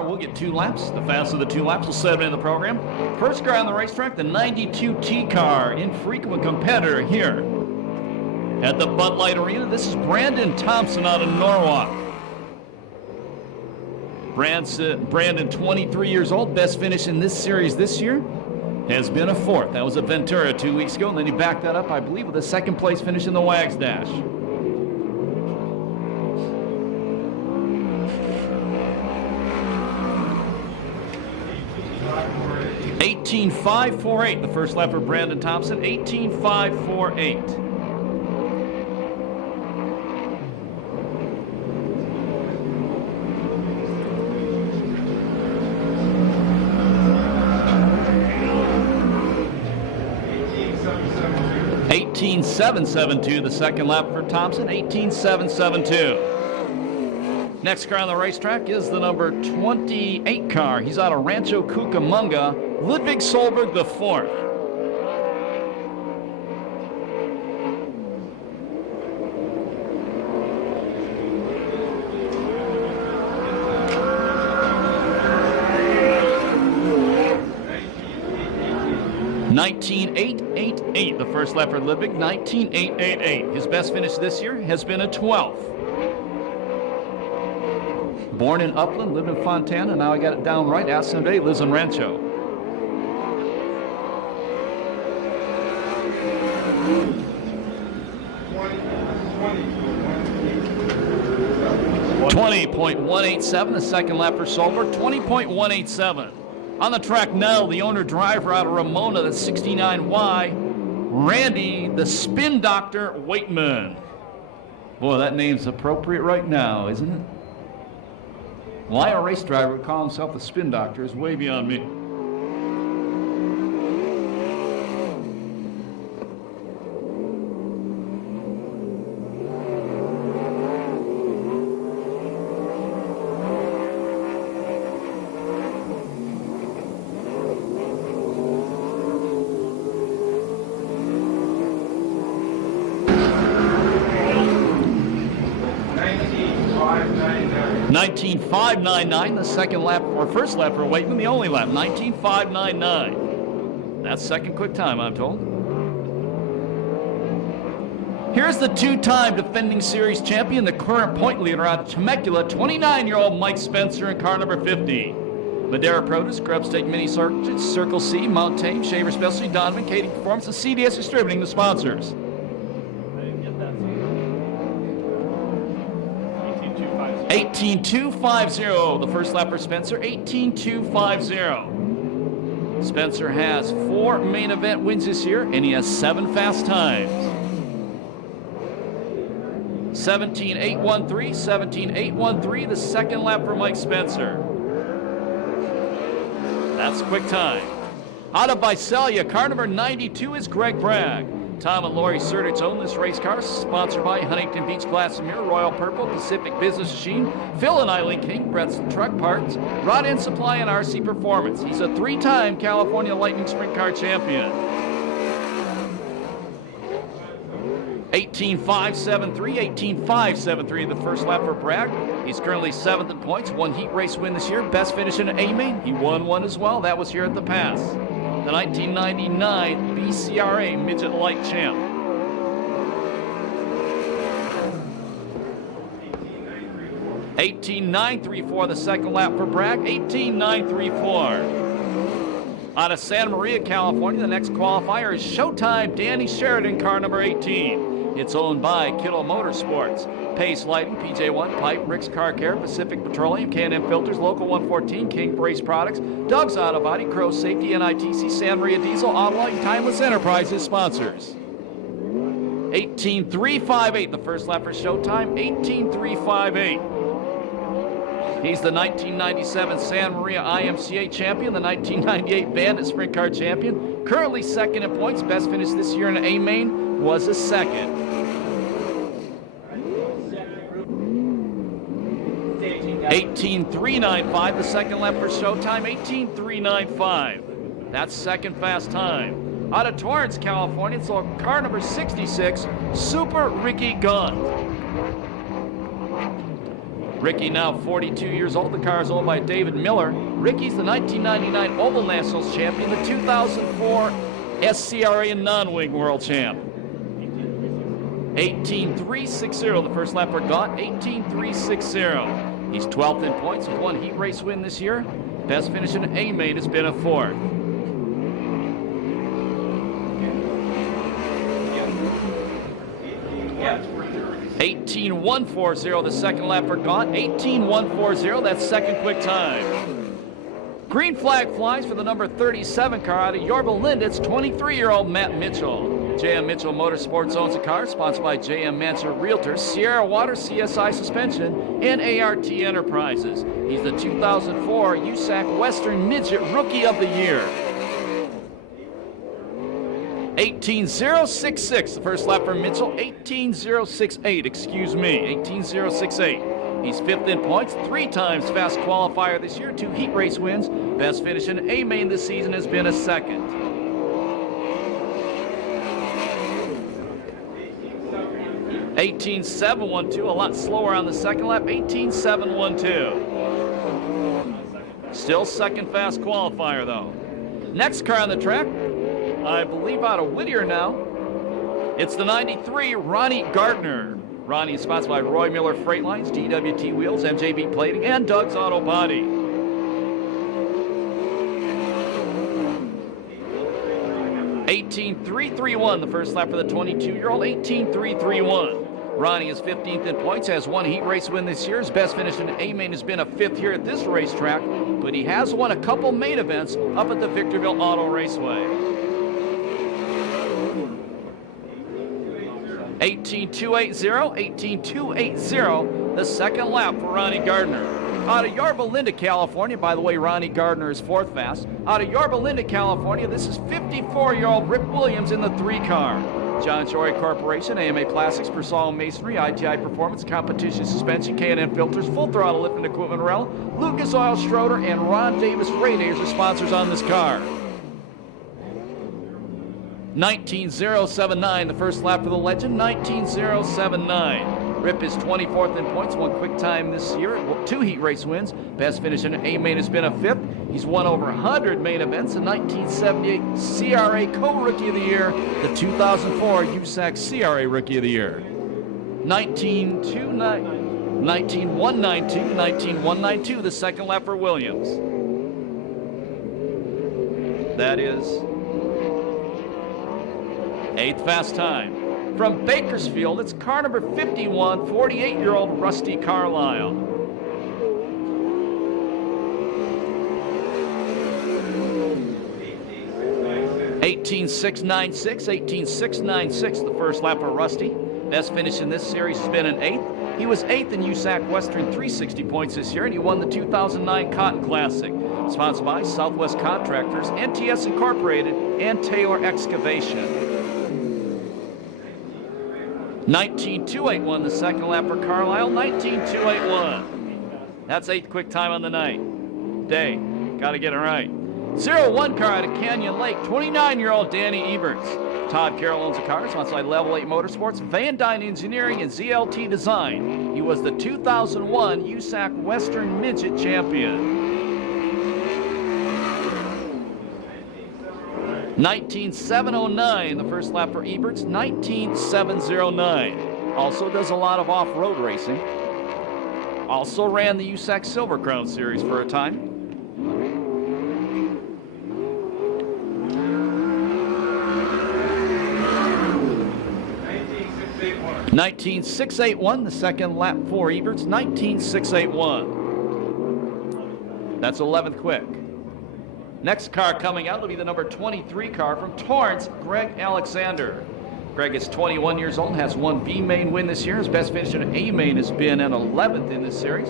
car will get 2 laps. The fastest of the 2 laps will set him in the program. First car on the racetrack, the 92T car, infrequent competitor here at the Bud Light Arena. This is Brandon Thompson out of Norwalk. Brandon, 23 years old, best finish in this series this year has been a 4th. That was at Ventura 2 weeks ago, and then he backed that up, I believe, with a 2nd place finish in the Wags Dash. (18.548) the first lap for Brandon Thompson. 18.548. 18.772 the second lap for Thompson. 18.772. Next car on the racetrack is the number 28 car. He's out of Rancho Cucamonga. Ludwig Solberg the 4th. (19.888) the first lap for Ludwig. 19.888. His best finish this year has been a 12th. Born in Upland, lived in Fontana. Now I got it down right. Asked him today, lives in Rancho. (20.187) the second lap for Solberg. 20.187. On the track now, the owner-driver out of Ramona, the 69Y, Randy, the Spin Doctor Waitman. Boy, that name's appropriate right now, isn't it? Why a race driver would call himself the Spin Doctor is way beyond me. (19.599) the second lap, or first lap for Waitman, the only lap. 19.599. That's second quick time, I'm told. Here's the 2-time defending series champion, the current point leader out of Temecula, 29-year-old Mike Spencer in car number 50. Madera Produce, Grub Steak Mini Circuits, Circle C, Mount Tame, Shaver Specialty, Donovan, Katie Performance, and CDS Distributing, the sponsors. 18.250 the first lap for Spencer. 18.250. Spencer has 4 main event wins this year, and he has 7 fast times. 17.813, 17.813 the second lap for Mike Spencer. That's quick time. Out of Visalia, car number 92 is Greg Bragg. Tom and Lori Sertich own this race car, sponsored by Huntington Beach Glass and Mirror, Royal Purple, Pacific Business Machine, Phil and Eileen King, Brett's Truck Parts, Rod End Supply, and RC Performance. He's a 3-time California Lightning Sprint Car champion. 18.573, 18.573 the first lap for Bragg. He's currently 7th in points, 1 heat race win this year, best finish in an A-main. He won 1 as well. That was here at the Pass. The 1999 BCRA Midget Light Champ. 18.934 the second lap for Bragg. 18.934. Out of Santa Maria, California, the next qualifier is Showtime Danny Sheridan, car number 18. It's owned by Kittle Motorsports, Pace Lighting, PJ1, Pipe, Rick's Car Care, Pacific Petroleum, K&M Filters, Local 114, King Brace Products, Doug's Auto Body, Crow Safety, NITC, Santa Maria Diesel, Online, Timeless Enterprises sponsors. 18.358 the first lap for Showtime. 18.358. He's the 1997 Santa Maria IMCA champion, the 1998 Bandit Sprint Car champion, currently 2nd in points. Best finish this year in an A-main was a 2nd. 18.395 the second lap for Showtime. 18.395. That's second fast time. Out of Torrance, California, it's car number 66, Super Ricky Gunn. Ricky now 42 years old. The car is owned by David Miller. Ricky's the 1999 Oval Nationals champion, the 2004 SCRA non-wing world champ. 18.360 the first lap for Gaunt, 18.360. He's 12th in points with one heat race win this year. Best finish in A main has been a 4th. 18.140 the second lap for Gaunt, 18.140, that's second quick time. Green flag flies for the number 37 car out of Yorba Linda. It's 23-year-old Matt Mitchell. J.M. Mitchell Motorsports owns the car, sponsored by J.M. Mansur Realtors, Sierra Water, CSI Suspension, and ART Enterprises. He's the 2004 USAC Western Midget Rookie of the Year. 18.066 the first lap for Mitchell, 18.068, excuse me, 18.068. He's 5th in points, 3 times fast qualifier this year, 2 heat race wins. Best finish in A main this season has been a 2nd. 18.712, a lot slower on the second lap, 18.712. Still second fast qualifier though. Next car on the track, I believe out of Whittier now. It's the 93 Ronnie Gardner. Ronnie is sponsored by Roy Miller Freight Lines, DWT Wheels, MJB Plating, and Doug's Auto Body. $18.331 the first lap for the 22-year-old, $18.331. Ronnie is 15th in points, has one heat race win this year. His best finish in A main has been a 5th here at this racetrack, but he has won a couple main events up at the Victorville Auto Raceway. 18.280, 18.280, the second lap for Ronnie Gardner. Out of Yorba Linda, California, by the way, Ronnie Gardner is 4th fast. Out of Yorba Linda, California, this is 54-year-old Rick Williams in the 3 car. John Jory Corporation, AMA Plastics, Persol Masonry, ITI Performance, Competition Suspension, K&N Filters, Full Throttle Lift and Equipment Rental, Lucas Oil Schroeder, and Ron Davis Radiators are sponsors on this car. 19.079 the first lap for the legend, 19.079. Rip is 24th in points, one quick time this year, 2 heat race wins. Best finish in A main has been a 5th. He's won over 100 main events, the 1978 CRA Co-Rookie of the Year, the 2004 USAC CRA Rookie of the Year. 19.192, 19.192, the second lap for Williams. That is 8th fast time. From Bakersfield, it's car number 51, 48-year-old Rusty Carlisle. 18.696, 18.696, the first lap for Rusty. Best finish in this series has been an 8th. He was 8th in USAC Western 360 points this year, and he won the 2009 Cotton Classic. Sponsored by Southwest Contractors, NTS Incorporated, and Taylor Excavation. 19.281 the second lap for Carlisle, 19.281. That's 8th quick time on the night. Day, got to get it right. 0-1 car out of Canyon Lake, 29-year-old Danny Eberts. Todd Carroll owns the car, sponsored by Level 8 Motorsports, Van Dyne Engineering, and ZLT Design. He was the 2001 USAC Western Midget Champion. 19.709 the first lap for Eberts, 19.709. Also does a lot of off-road racing. Also ran the USAC Silver Crown Series for a time. 19.681 the second lap for Eberts, 19.681. That's 11th quick. Next car coming out will be the number 23 car from Torrance, Greg Alexander. Greg is 21 years old, has one B main win this year. His best finish in A main has been an 11th in this series.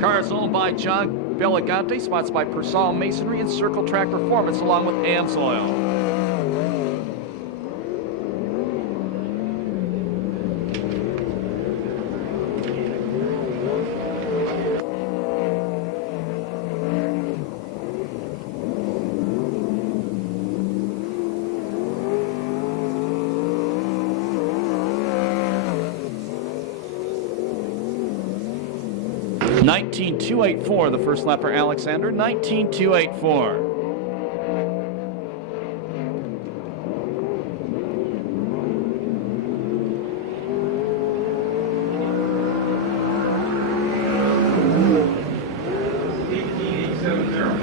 Car is owned by John Belligante, sponsored by Persol Masonry and Circle Track Performance, along with Amsoil. 19.284, the first lap for Alexander. 19.284.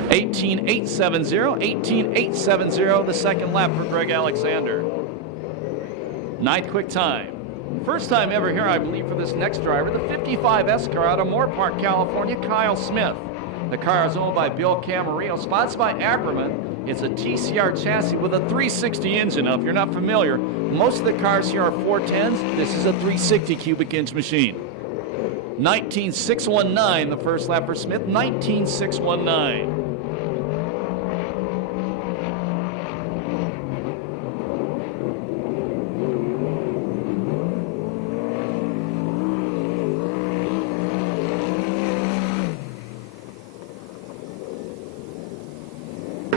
$18.870, the second lap for Greg Alexander. Ninth quick time. First time ever here, I believe, for this next driver, the 55S car out of Moore Park, California, Kyle Smith. The car is owned by Bill Camarillo, sponsored by Ackerman. It's a TCR chassis with a 360 engine. Now, if you're not familiar, most of the cars here are 410s. This is a 360 cubic inch machine. 19.619, the first lap for Smith. 19.619.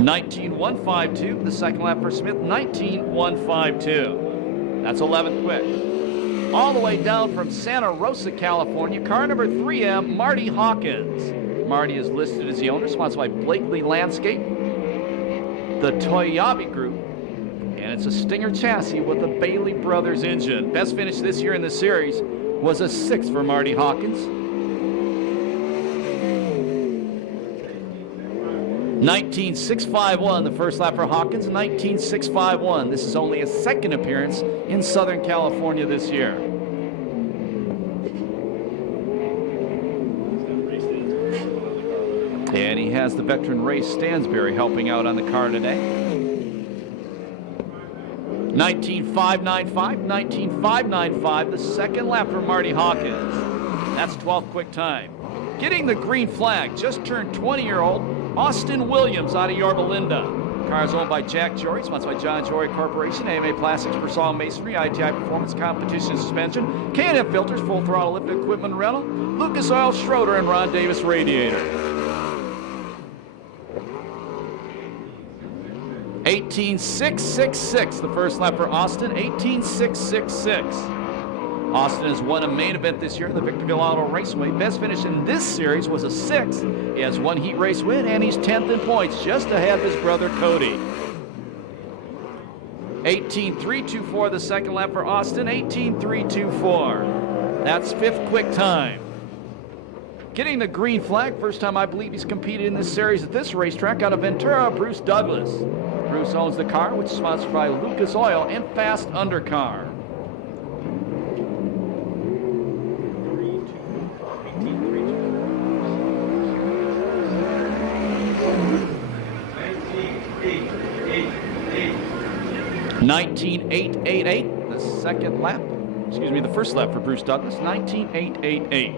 $19.152, the second lap for Smith. 19.152. That's 11th quick. All the way down from Santa Rosa, California, car number 3M, Marty Hawkins. Marty is listed as the owner, sponsored by Blakely Landscape, the Toyabe Group, and it's a Stinger chassis with a Bailey Brothers engine. Best finish this year in the series was a 6th for Marty Hawkins. 19.651, the first lap for Hawkins. 19.651. This is only his second appearance in Southern California this year. And he has the veteran Ray Stansberry helping out on the car today. 19.595, 19.595, the second lap for Marty Hawkins. That's 12th quick time. Getting the green flag, just turned 20-year-old Austin Williams out of Yorba Linda. Car is owned by Jack Jory, sponsored by John Jory Corporation, AMA Plastics, Persol Masonry, ITI Performance, Competition Suspension, K&F Filters, Full Throttle Lifted Equipment Rental, Lucas Oil, Schroeder, and Ron Davis Radiator. 18.666, the first lap for Austin. 18.666. Austin has won a main event this year, the Victorville Auto Raceway. Best finish in this series was a 6th. He has one heat race win, and he's 10th in points, just ahead of his brother Cody. 18.324, the second lap for Austin. 18.324. That's 5th quick time. Getting the green flag, first time I believe he's competed in this series at this racetrack, out of Ventura, Bruce Douglas. Bruce owns the car, which is sponsored by Lucas Oil and Fast Undercar. $19.888, the second lap, excuse me, the first lap for Bruce Douglas. 19.888.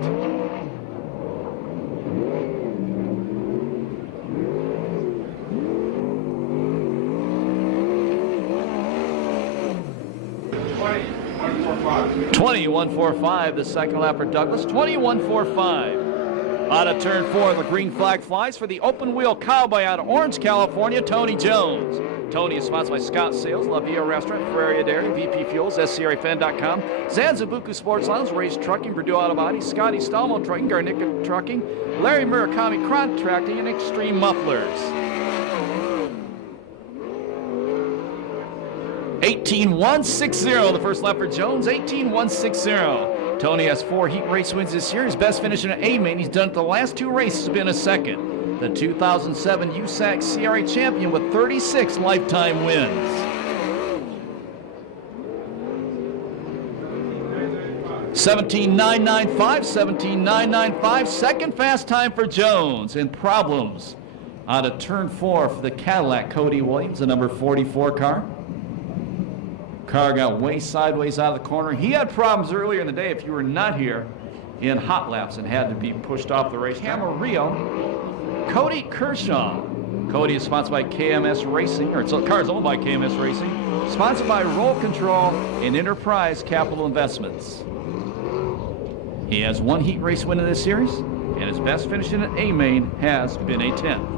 $21.45, the second lap for Douglas. 21.45. Out of turn 4, the green flag flies for the open wheel cowboy out of Orange, California, Tony Jones. Tony is sponsored by Scott Sales, La Villa Restaurant, Ferreria Dairy, VP Fuels, SCRAFan.com, Zanzabuku Sports Lounge, Race Trucking, Purdue Auto Body, Scotty Stalmo Trucking, Garnica Trucking, Larry Murakami Contracting, and Extreme Mufflers. 18.160, the first lap for Jones. 18.160. Tony has 4 heat race wins this year. His best finish in an A-main he's done at the last 2 races has been a 2nd. The 2007 USAC CRA champion with 36 lifetime wins. $17.995, $17.995. Second fast time for Jones. And problems out of turn 4 for the Cadillac Cody Williams, the number 44 car. Car got way sideways out of the corner. He had problems earlier in the day, if you were not here, in hot laps and had to be pushed off the racetrack. Camarillo, Cody Kershaw. Cody is sponsored by KMS Racing, or its car is owned by KMS Racing, sponsored by Roll Control and Enterprise Capital Investments. He has 1 heat race win in this series, and his best finish in an A-main has been a 10th.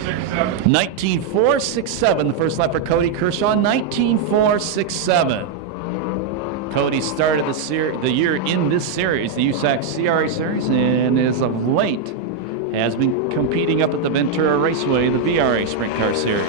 19.467, the first lap for Cody Kershaw, 19.467. Cody started the year in this series, the USAC CRA Series, and as of late has been competing up at the Ventura Raceway, the VRA Sprint Car Series.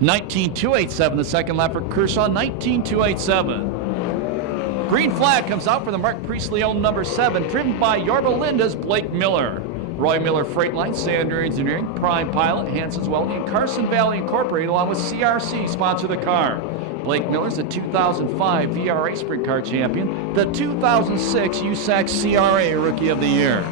19.287, the second lap for Kershaw, 19.287. Green flag comes out for the Mark Priestley-owned number 7, driven by Yorba Linda's Blake Miller. Roy Miller Freight Line, Sander Engineering, Prime Pilot, Hanson's Welding, and Carson Valley Incorporated, along with CRC, sponsor the car. Blake Miller's the 2005 VRA Sprint Car Champion, the 2006 USAC CRA Rookie of the Year.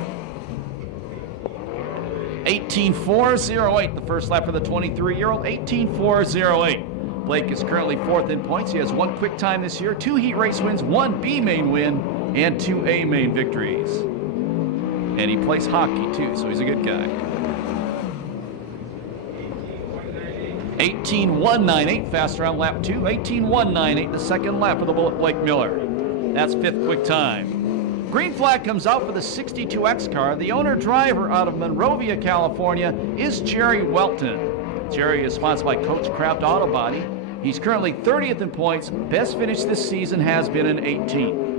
18.408, the first lap for the 23-year-old, 18.408. Blake is currently 4th in points. He has 1 quick time this year, 2 heat race wins, 1 B main win, and 2 A main victories. And he plays hockey too, so he's a good guy. 18.198, fast around lap 2. 18.198, the second lap for the Bullet Blake Miller. That's 5th quick time. Green flag comes out for the 62X car. The owner-driver out of Monrovia, California is Jerry Welton. Jerry is sponsored by Coach Craft Auto Body. He's currently 30th in points. Best finish this season has been an 18th.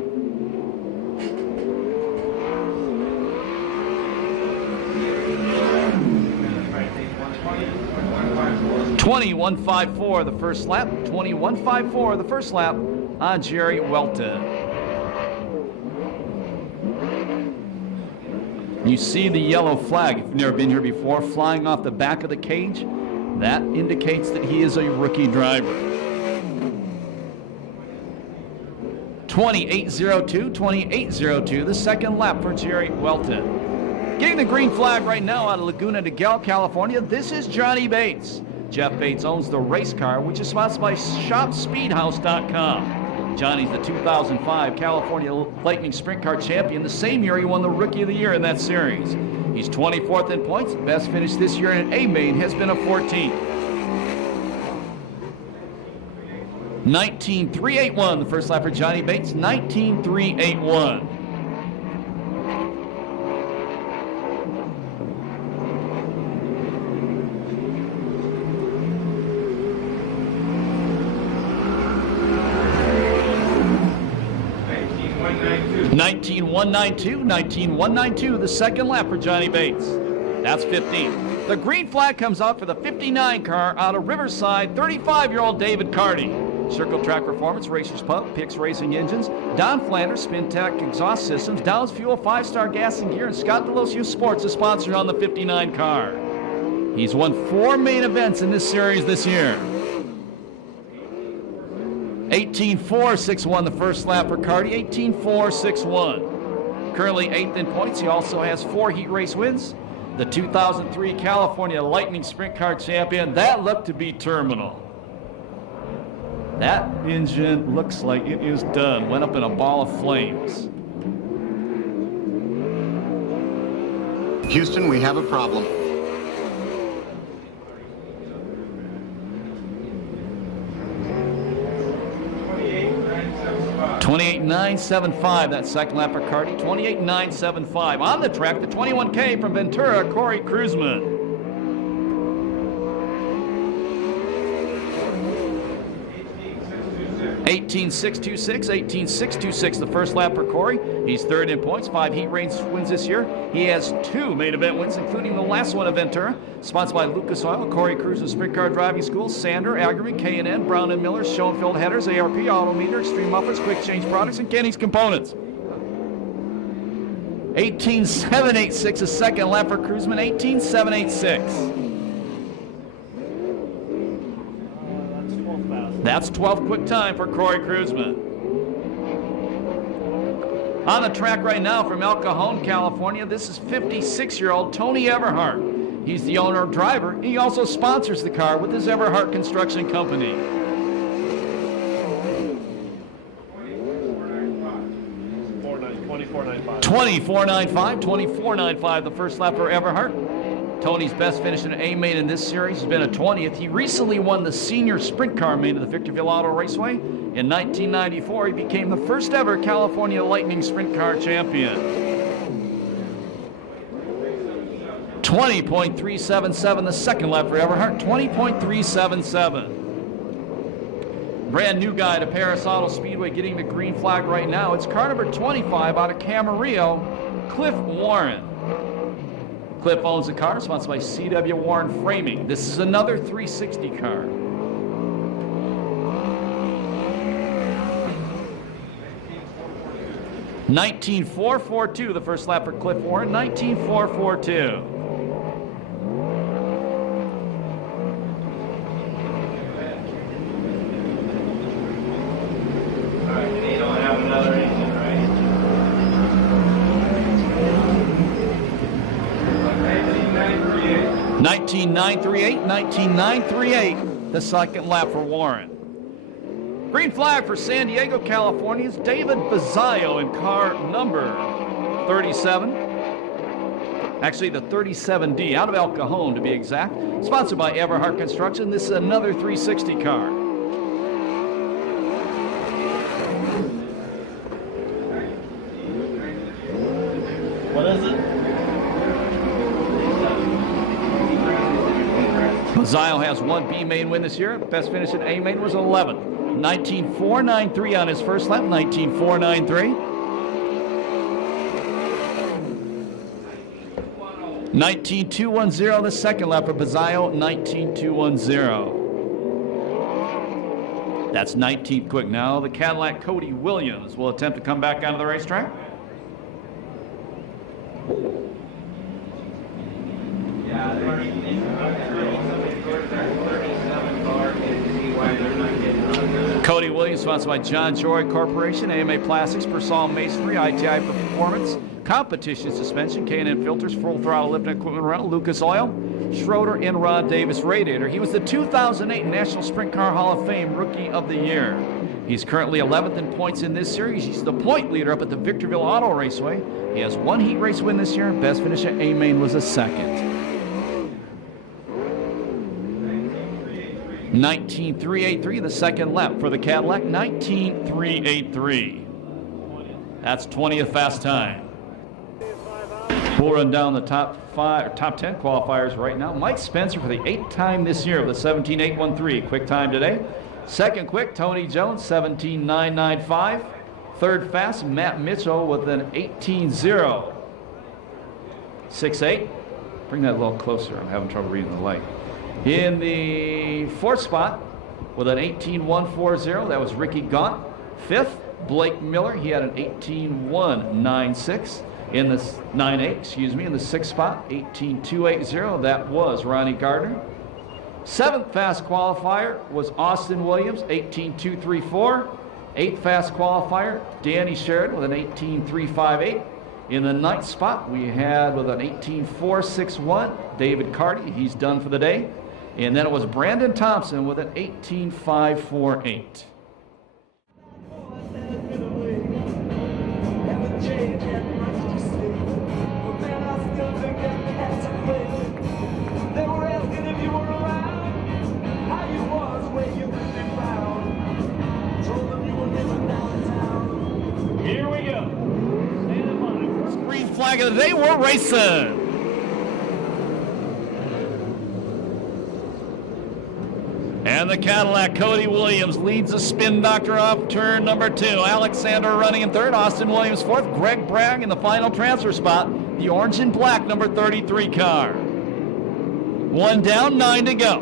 21.54 the first lap. 21.54 the first lap on Jerry Welton. You see the yellow flag, if you've never been here before, flying off the back of the cage. That indicates that he is a rookie driver. 28.02, 28.02, the second lap for Jerry Welton. Getting the green flag right now out of Laguna de Gel, California, this is Johnny Bates. Jeff Bates owns the race car, which is sponsored by ShopSpeedhouse.com. Johnny's the 2005 California Lightning Sprint Car Champion. The same year he won the Rookie of the Year in that series. He's 24th in points. Best finish this year in an A main has been a 14th. 19.381, the first lap for Johnny Bates, 19.381. 19.192, 19.192, the second lap for Johnny Bates. That's 15th. The green flag comes out for the 59 car out of Riverside, 35-year-old David Carty. Circle Track Performance, Racers Pub, Pix Racing Engines, Don Flanders, Spintech Exhaust Systems, Dow's Fuel, 5-Star Gas and Gear, and Scott Delosius Sports is sponsored on the 59 car. He's won 4 main events in this series this year. 18.461 the first lap for Carty, 18.461. Currently 8th in points. He also has 4 heat race wins. The 2003 California Lightning Sprint Car Champion. That looked to be terminal. That engine looks like it is done. Went up in a ball of flames. Houston, we have a problem. 28.975, that second lap for Carty, 28.975. On the track, the 21K from Ventura, Corey Kruzman. 18.626, 18.626, the first lap for Corey. He's 3rd in points, 5 heat race wins this year. He has 2 main event wins, including the last one at Ventura. Sponsored by Lucas Oil, Corey Kruzman Sprint Car Driving School, Sander, Algerman, K&N, Brown & Miller, Schoenfeld Headers, ARP, Autometer, Extreme Mufflers, Quick Change Products, and Kenny's Components. 18.786, a second lap for Kruzman, 18.786. That's 12th quick time for Corey Kruzman. On the track right now from El Cajon, California, this is 56-year-old Tony Everhart. He's the owner and driver. He also sponsors the car with his Everhart Construction Company. 24.95, the first lap for Everhart. Tony's best finish in an A main in this series has been a 20th. He recently won the senior sprint car main of the Victorville Auto Raceway. In 1994, he became the first ever California Lightning Sprint Car Champion. 20.377 the second lap for Everhart, 20.377. Brand new guy to Perris Auto Speedway getting the green flag right now. It's car number 25 out of Camarillo, Cliff Warren. Cliff owns the car, sponsored by C.W. Warren Framing. This is another 360 car. $19.442 the first lap for Cliff Warren, $19.442. All right, they don't have another engine, right? 19.938, 19.938 the second lap for Warren. Green flag for San Diego, California's David Bazzaio in car number 37. Actually, the 37D, out of El Cajon to be exact. Sponsored by Everhart Construction. This is another 360 car. What is it? Bazzaio has one B main win this year. Best finish in A main was 11. 19.493 on his first lap, 19.493. 19.210 the second lap for Bazzaio, 19.210. That's 19th quick. Now the Cadillac Cody Williams will attempt to come back onto the racetrack. Yeah, Cody Williams, sponsored by John Joy Corporation, AMA Plastics, Persol Masonry, ITI Performance, Competition Suspension, K&N Filters, Full Throttle Lifting Equipment Rental, Lucas Oil, Schroeder, and Rod Davis Radiator. He was the 2008 National Sprint Car Hall of Fame Rookie of the Year. He's currently 11th in points in this series. He's the point leader up at the Victorville Auto Raceway. He has one heat race win this year. Best finish at A-Main was a second. 19.383 the second lap for the Cadillac, 19.383. That's 20th fast time. We'll run down the top 10 qualifiers right now. Mike Spencer for the 8th time this year with a 17.813. Quick time today. Second quick, Tony Jones, 17.995. Third fast, Matt Mitchell with an 18.068. Bring that a little closer. I'm having trouble reading the light. In the fourth spot with an 18.140, that was Ricky Gaunt. Fifth, Blake Miller. He had an 18.196. In the 9.8, excuse me, in the sixth spot, 18.280. That was Ronnie Gardner. Seventh fast qualifier was Austin Williams, 18.234. Eighth fast qualifier, Danny Sheridan with an 18.358. In the ninth spot, we had with an 18.461, David Carty. He's done for the day. And then it was Brandon Thompson with an 18.548. Here we go. Green flag of the day, we're racing. And the Cadillac, Cody Williams, leads the spin doctor off turn number 2. Alexander running in third, Austin Williams fourth, Greg Bragg in the final transfer spot, the orange and black number 33 car. One down, 9 to go.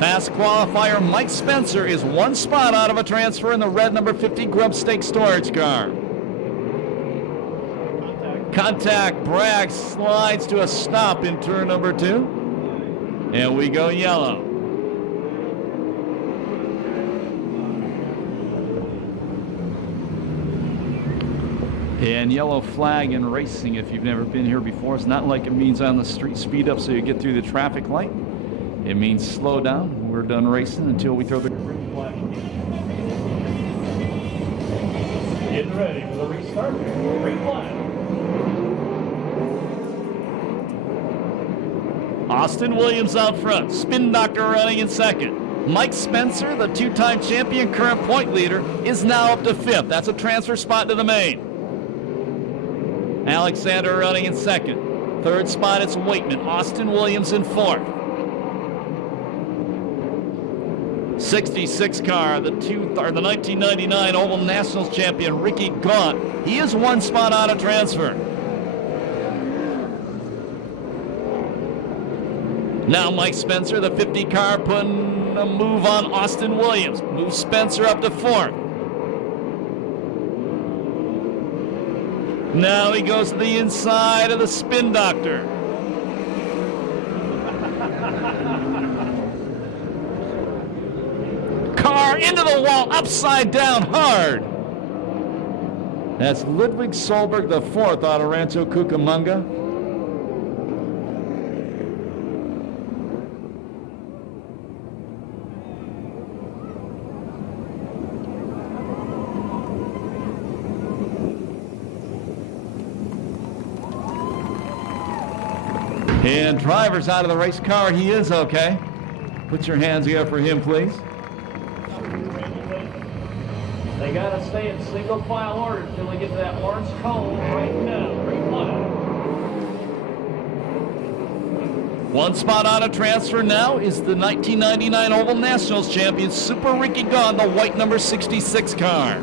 Fast qualifier Mike Spencer is one spot out of a transfer in the red number 50 Grub Stake storage car. Contact, Bragg slides to a stop in turn number 2. And we go yellow. And yellow flag in racing, if you've never been here before, it's not like it means on the street speed up so you get through the traffic light. It means slow down. We're done racing until we throw the green flag. Getting ready for the restart. Green flag. Austin Williams out front. Spin Doctor running in second. Mike Spencer, the two-time champion, current point leader, is now up to 5th. That's a transfer spot to the main. Alexander running in second. third spot, it's Waitman. Austin Williams in fourth. 66 car, the 1999 Oval Nationals champion, Ricky Gaunt. He is one spot out of transfer. Now Mike Spencer, the 50 car, putting a move on Austin Williams. Moves Spencer up to fourth. Now he goes to the inside of the Spin Doctor. Car into the wall, upside down, hard. That's Ludwig Solberg, the fourth out of Rancho Cucamonga. And driver's out of the race car. He is okay. Put your hands together for him, please. They got to stay in single file order until they get to that orange cone right now. Green flag. One spot out of transfer now is the 1999 Oval Nationals champion, Super Ricky Gaunt, the white number 66 car.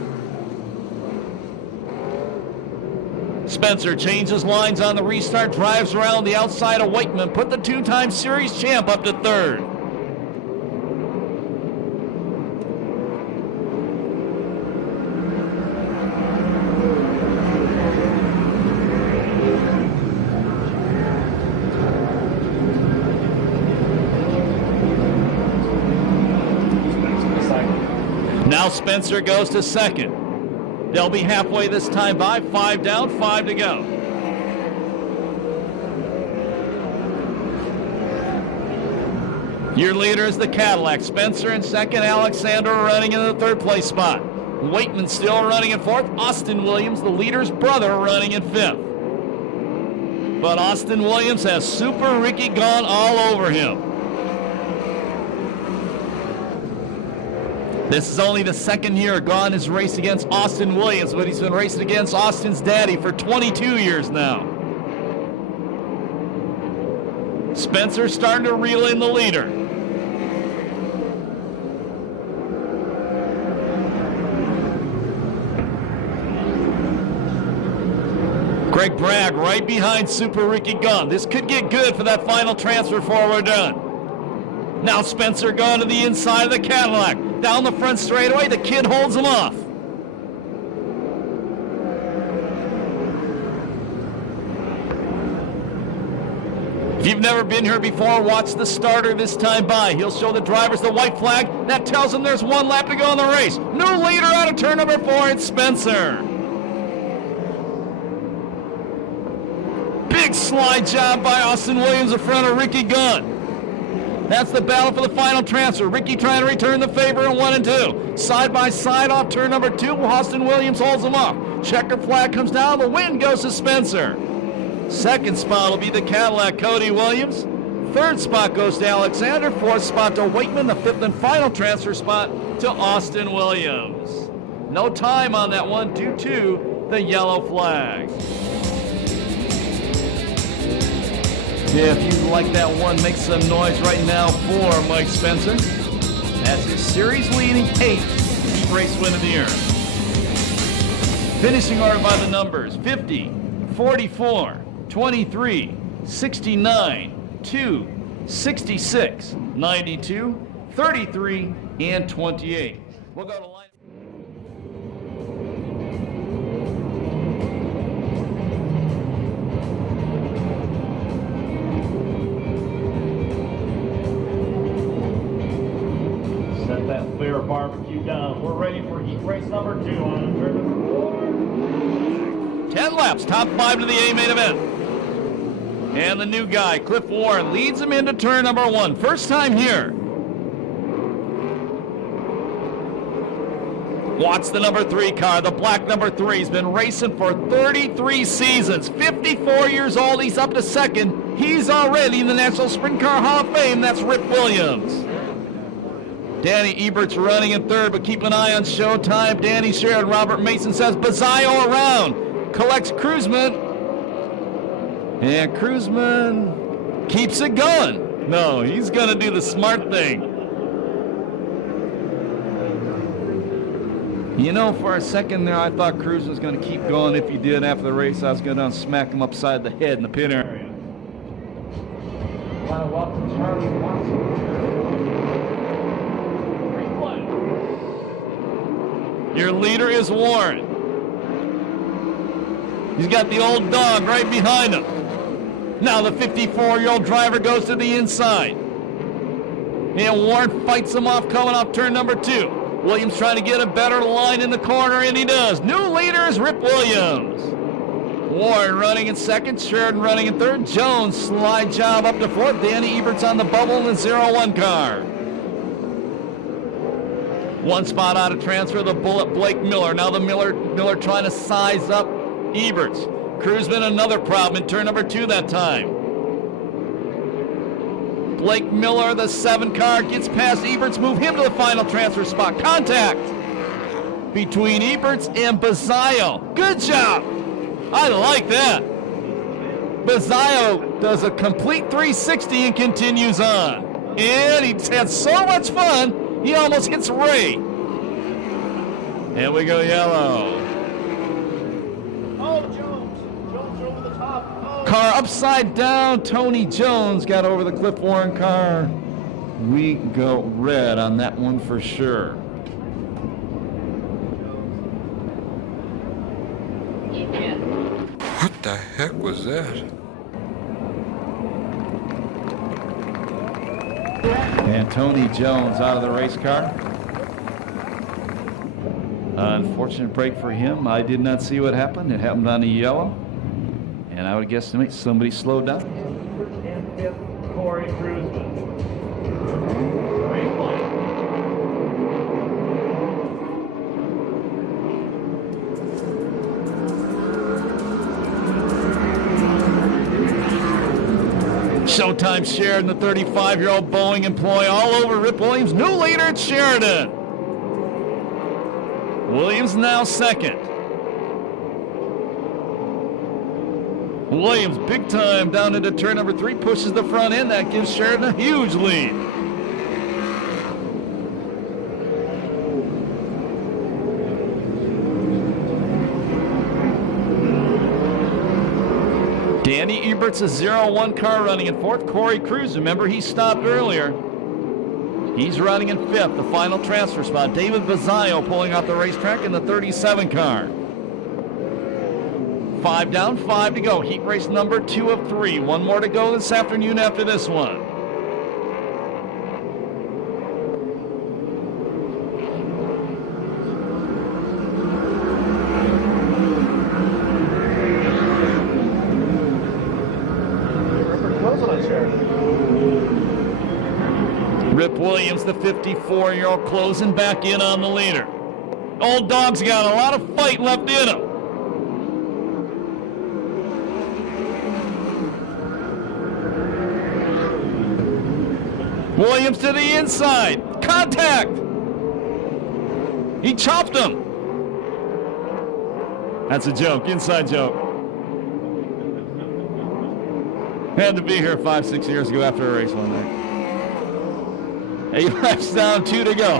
Spencer changes lines on the restart, drives around the outside of Waitman, put the two-time series champ up to third. Now Spencer goes to second. They'll be halfway this time by. 5 down, 5 to go. Your leader is the Cadillac. Spencer in second, Alexander running in the third place spot. Waitman still running in fourth. Austin Williams, the leader's brother, running in fifth. But Austin Williams has Super Ricky Gaunt all over him. This is only the second year Gaunt has raced against Austin Williams, but he's been racing against Austin's daddy for 22 years now. Spencer starting to reel in the leader. Greg Bragg right behind Super Ricky Gaunt. This could get good for that final transfer before we're done. Now Spencer going to the inside of the Cadillac. Down the front straightaway, the kid holds him off. If you've never been here before, watch the starter this time by. He'll show the drivers the white flag. That tells them there's one lap to go in the race. New leader out of turn number 4, it's Spencer. Big slide job by Austin Williams in front of Ricky Gaunt. That's the battle for the final transfer. Ricky trying to return the favor in 1 and 2. Side by side off turn number 2. Austin Williams holds him off. Checker flag comes down. The win goes to Spencer. Second spot will be the Cadillac, Cody Williams. Third spot goes to Alexander. Fourth spot to Waitman. The fifth and final transfer spot to Austin Williams. No time on that one due to the yellow flag. If you like that one, make some noise right now for Mike Spencer. That's his series leading 8th race win of the year. Finishing order by the numbers: 50, 44, 23, 69, 2, 66, 92, 33, and 28. We'll go to line. Set that fair barbecue down. We're ready for heat race number 2 on turn number 4. 10 laps, top 5 to the A main event. And the new guy, Cliff Warren, leads him into turn number 1. First time here. Watch the number 3 car. The black number 3 has been racing for 33 seasons. 54 years old. He's up to second. He's already in the National Sprint Car Hall of Fame. That's Rip Williams. Danny Ebert's running in third, but keep an eye on Showtime. Danny Sherrod, Robert Mason says Bazzaio around. Collects Cruzman. And Cruzman keeps it going. No, he's going to do the smart thing. You know, for a second there, I thought Cruz was going to keep going. If he did after the race, I was going to smack him upside the head in the pit area. Want to welcome Charlie Watson. Your leader is Warren. He's got the old dog right behind him. Now the 54-year-old driver goes to the inside. And Warren fights him off coming off turn number 2. Williams trying to get a better line in the corner, and he does. New leader is Rip Williams. Warren running in second, Sheridan running in third. Jones slide job up to fourth. Danny Ebert's on the bubble in the 0-1 car. One spot out of transfer, the bullet Blake Miller. Now the Miller trying to size up Eberts. Cruzman another problem in turn number 2 that time. Blake Miller, the 7 car, gets past Eberts, move him to the final transfer spot. Contact between Eberts and Bazzaio. Good job. I like that. Bazzaio does a complete 360 and continues on. And he's had so much fun, he almost hits Ray. And we go yellow. Oh, Jones. Jones over the top. Oh. Car upside down. Tony Jones got over the Cliff Warren car. We go red on that one for sure. What the heck was that? And Tony Jones out of the race car. Unfortunate break for him. I did not see what happened. It happened on the yellow. And I would guesstimate somebody slowed down. And fifth, Corey Cruzman. Great play. Showtime Sheridan, the 35-year-old Boeing employee, all over Rip Williams. New leader at Sheridan. Williams now second. Williams big time down into turn number 3, pushes the front end. That gives Sheridan a huge lead. Danny Ebert's a 0-1 car running in 4th. Corey Cruz, remember he stopped earlier. He's running in 5th, the final transfer spot. David Bazzaio pulling off the racetrack in the 37 car. 5 down, 5 to go. Heat race number 2 of 3. One more to go this afternoon after this one. Rip Williams, the 54-year-old, closing back in on the leader. Old dog's got a lot of fight left in him. Williams to the inside. Contact. He chopped him. That's a joke, inside joke. Had to be here 5-6 years ago after a race one night. 8 laps down, 2 to go.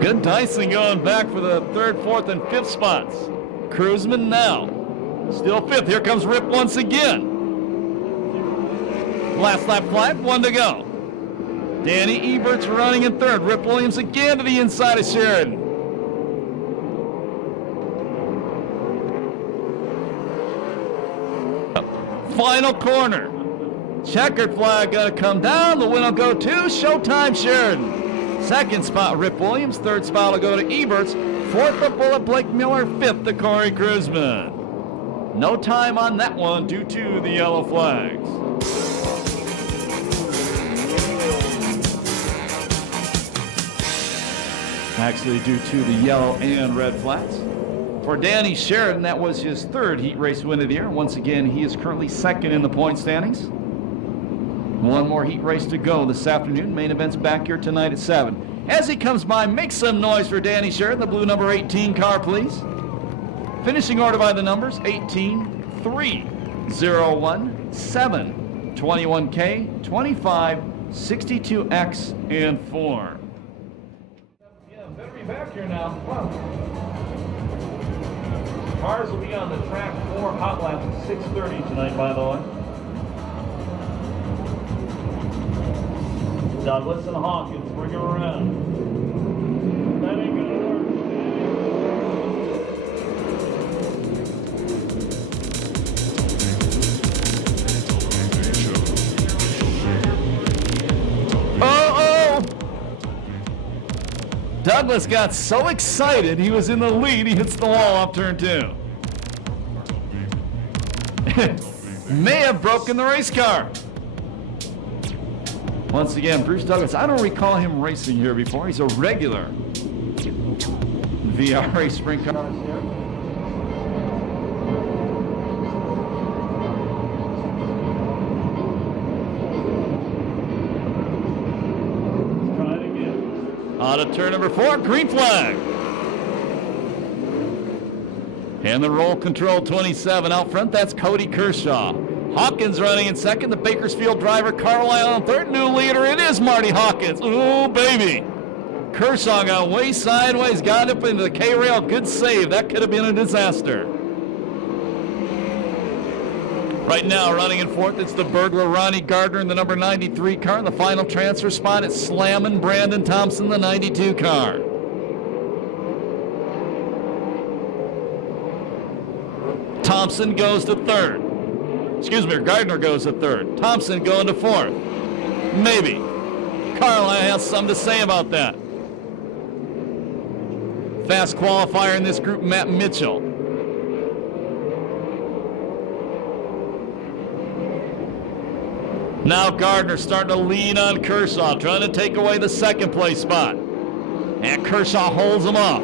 Good dicing going back for the 3rd, 4th, and 5th spots. Cruzman now. Still 5th. Here comes Rip once again. Last lap flag, 1 to go. Danny Ebert's running in 3rd. Rip Williams again to the inside of Sheridan. Final corner. Checkered flag gonna come down. The win will go to Showtime Sheridan. 2nd spot, Rip Williams. 3rd spot will go to Eberts. 4th, the bullet Blake Miller. 5th, the Corey Cruzman. No time on that one due to the yellow flags. Actually due to the yellow and red flags. For Danny Sheridan, that was his 3rd heat race win of the year. Once again, he is currently 2nd in the point standings. One more heat race to go this afternoon. Main event's back here tonight at 7. As he comes by, make some noise for Danny Sheridan, the blue number 18 car, please. Finishing order by the numbers 18, 3, 0, 1, 7, 21K, 25, 62X, and 4. Yeah, better be back here now. Come on. Cars will be on the track 4 hot lap at 6:30 tonight, by the way. Douglas and Hawkins, bring them around. That ain't gonna work. Douglas got so excited he was in the lead, he hits the wall off turn 2. May have broken the race car. Once again, Bruce Douglas, I don't recall him racing here before. He's a regular CRA Sprint Cars here. Out of turn number 4, green flag. And the roll control 27 out front, that's Cody Kershaw. Hawkins running in second, the Bakersfield driver, Carlisle on third. New leader, it is Marty Hawkins. Ooh, baby. Kershaw got way sideways, got up into the K-rail, good save. That could have been a disaster. Right now, running in fourth, it's the burglar Ronnie Gardner in the number 93 car. In the final transfer spot, it's slamming Brandon Thompson, the 92 car. Thompson goes to third. Excuse me, Gardner goes to third. Thompson going to fourth. Maybe. Carlisle has something to say about that. Fast qualifier in this group, Matt Mitchell. Now Gardner starting to lean on Kershaw, trying to take away the second place spot. And Kershaw holds him off.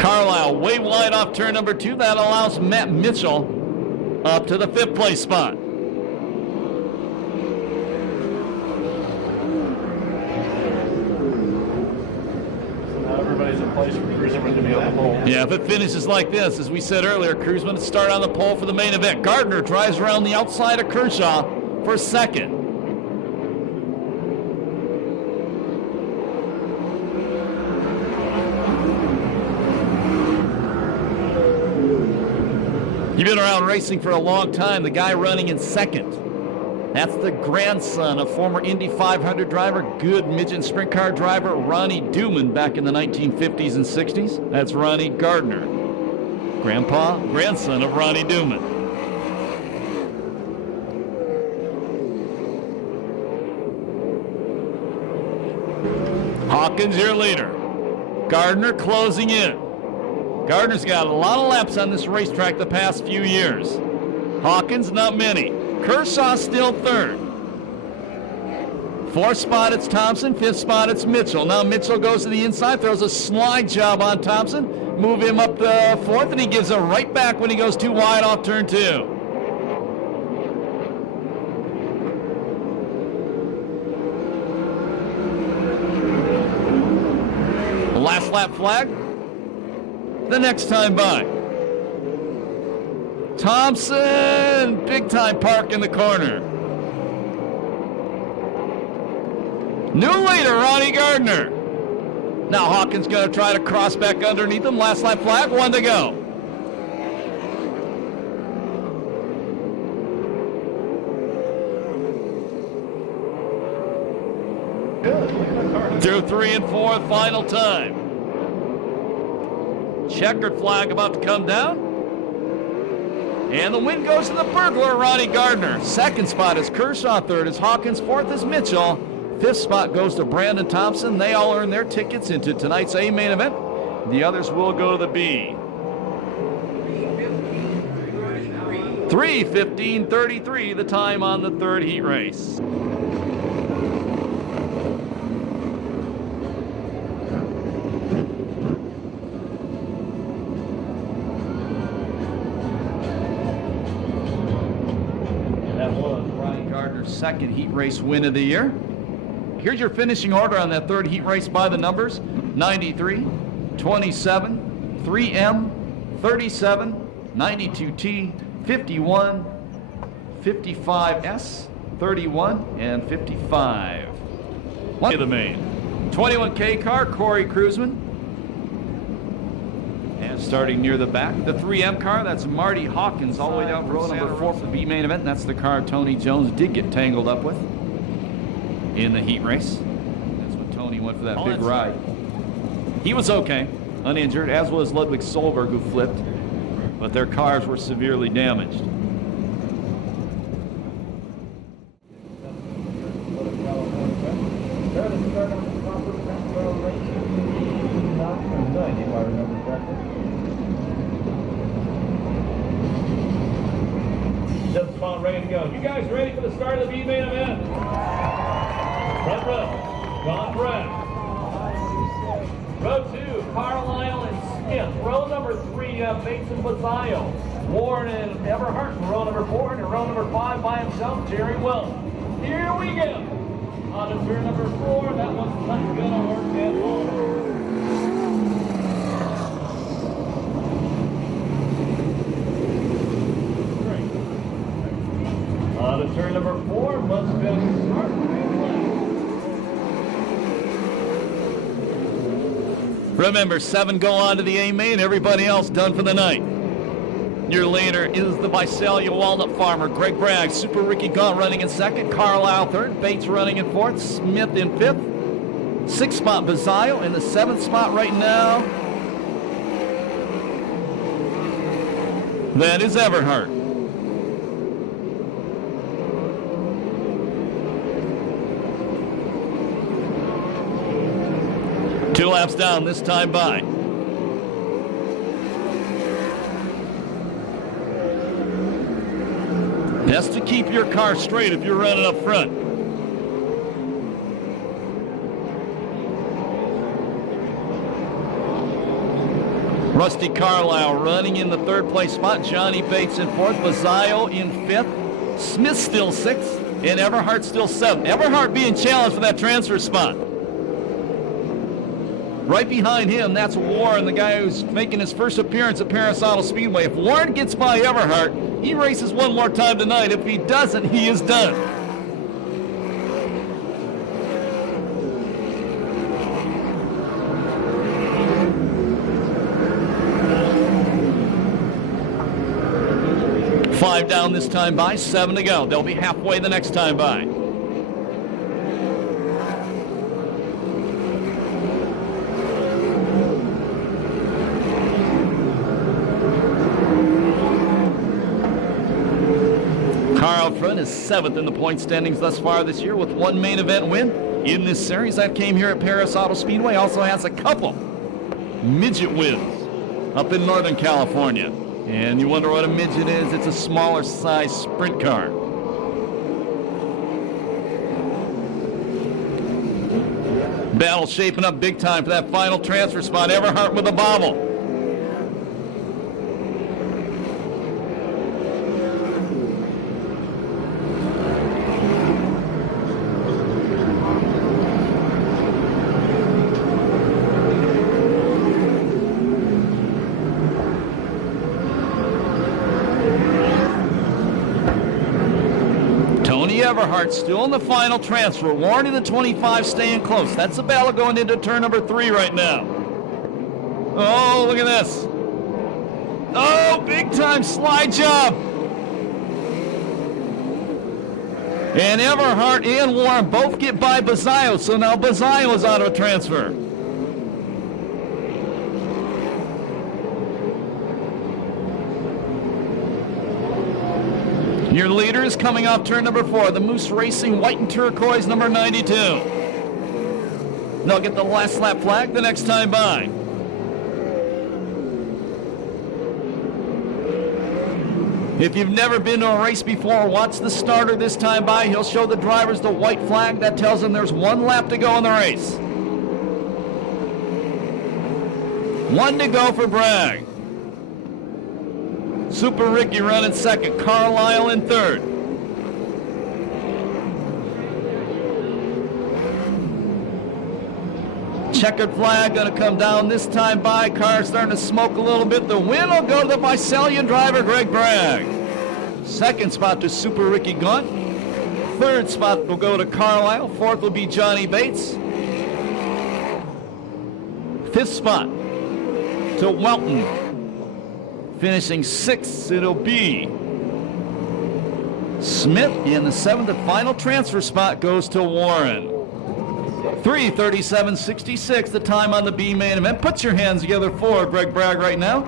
Carlisle way wide off turn number 2. That allows Matt Mitchell up to the 5th place spot. Everybody's in place for Cruzman to be on the pole. Yeah, if it finishes like this, as we said earlier, Cruzman to start on the pole for the main event. Gardner drives around the outside of Kershaw for second. You've been around racing for a long time. The guy running in second, that's the grandson of former Indy 500 driver, good midget sprint car driver, Ronnie Duman back in the 1950s and 60s. That's Ronnie Gardner. Grandson of Ronnie Duman. Hawkins, your leader. Gardner closing in. Gardner's got a lot of laps on this racetrack the past few years. Hawkins, not many. Kershaw still third. 4th spot, it's Thompson. 5th spot, it's Mitchell. Now Mitchell goes to the inside, throws a slide job on Thompson. Move him up the 4th, and he gives it right back when he goes too wide off turn 2. Last lap flag. The next time by. Thompson, big time park in the corner. New leader, Ronnie Gardner. Now Hawkins going to try to cross back underneath him. Last lap flag, 1 to go. Through 3 and 4, final time. Checkered flag about to come down. And the win goes to the burglar, Ronnie Gardner. 2nd spot is Kershaw. 3rd is Hawkins. 4th is Mitchell. 5th spot goes to Brandon Thompson. They all earn their tickets into tonight's A main event. The others will go to the B. 3:15:33, the time on the 3rd heat race. your second heat race win of the year. Here's your finishing order on that third heat race by the numbers: 93, 27, 3M, 37, 92T, 51, 55S, 31, and 55. One of the main 21K car, Corey Kruzman. And starting near the back, the 3M car, that's Marty Hawkins, all the way down row number 4 for the B main event. And that's the car Tony Jones did get tangled up with in the heat race. That's when Tony went for that big ride. He was okay, uninjured, as was Ludwig Solberg, who flipped, but their cars were severely damaged. Just about ready to go. You guys ready for the start of the B main event? Front row, John Brett. Row 2, Carlisle and Smith. Row number 3, Bates and Bazzaio. Warren and Everhart in row number 4, and in row number 5 by himself, Jerry Wilson. Here we go. On to turn number 4, that one's not gonna work at all. On to turn number 4, let's go start. Remember, 7 go on to the A main, everybody else done for the night. Your leader is the Visalia Walnut Farmer, Greg Bragg. Super Ricky Gaunt running in second, Carlisle third, Bates running in fourth, Smith in fifth, 6th spot Bazzaio, in the 7th spot right now, that is Everhart. Two laps down this time by. Best to keep your car straight if you're running up front. Rusty Carlisle running in the 3rd place spot. Johnny Bates in 4th. Bazzaio in 5th. Smith still 6th. And Everhart still 7th. Everhart being challenged for that transfer spot. Right behind him, that's Warren, the guy who's making his first appearance at Perris Auto Speedway. If Warren gets by Everhart, he races one more time tonight. If he doesn't, he is done. Five down this time by, 7 to go. They'll be halfway the next time by. Car out front is 7th in the point standings thus far this year with 1 main event win in this series. That came here at Perris Auto Speedway. Also has a couple midget wins up in Northern California. And you wonder what a midget is? It's a smaller size sprint car. Battle shaping up big time for that final transfer spot. Everhart with a bobble. Everhart still in the final transfer. Warren in the 25 staying close. That's the battle going into turn number 3 right now. Oh, look at this. Oh, big time slide job. And Everhart and Warren both get by Bazzaio, so now Bazzaio is out of a transfer. Your leader is coming off turn number 4, the Moose Racing white and turquoise number 92. They'll get the last lap flag the next time by. If you've never been to a race before, watch the starter this time by. He'll show the drivers the white flag. That tells them there's 1 lap to go in the race. 1 to go for Bragg. Super Ricky running second, Carlisle in third. checkered flag going to come down this time by. Car starting to smoke a little bit. The win will go to the Visalia driver, Greg Bragg. Second spot to Super Ricky Gaunt. Third spot will go to Carlisle. Fourth will be Johnny Bates. Fifth spot to Welton. Finishing sixth, it'll be Smith. And the seventh and final transfer spot goes to Warren. 3:37.66, the time on the B main event. Put your hands together for Greg Bragg right now.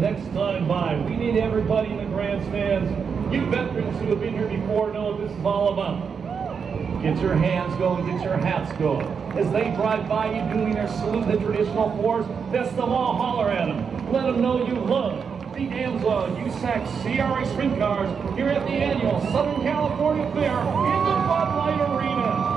Next time by, we need everybody in the grandstands. You veterans who have been here before know what this is all about. Get your hands going, get your hats going. As they drive by you doing their salute, the traditional fours, best of all, holler at them. Let them know you love the Amsoil USAC CRA Sprint Cars here at the annual Southern California Fair in the Bud Light Arena.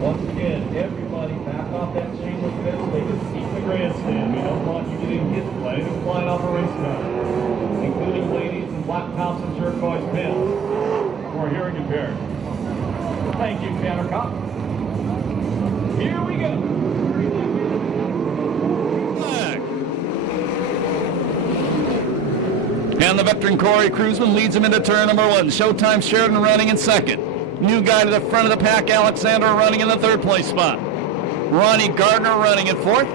Once again, everybody back off that chain link fence. Take a seat in the grandstand. We don't want you getting hit by anything flying off a race car, including ladies in black tops and turquoise pants who are hearing impaired. Thank you, Tanner Cop. Here we go. And the veteran Corey Cruzman leads him into turn number one. Showtime Sheridan running in second. New guy to the front of the pack, Alexander, running in the third place spot. Ronnie Gardner running in fourth.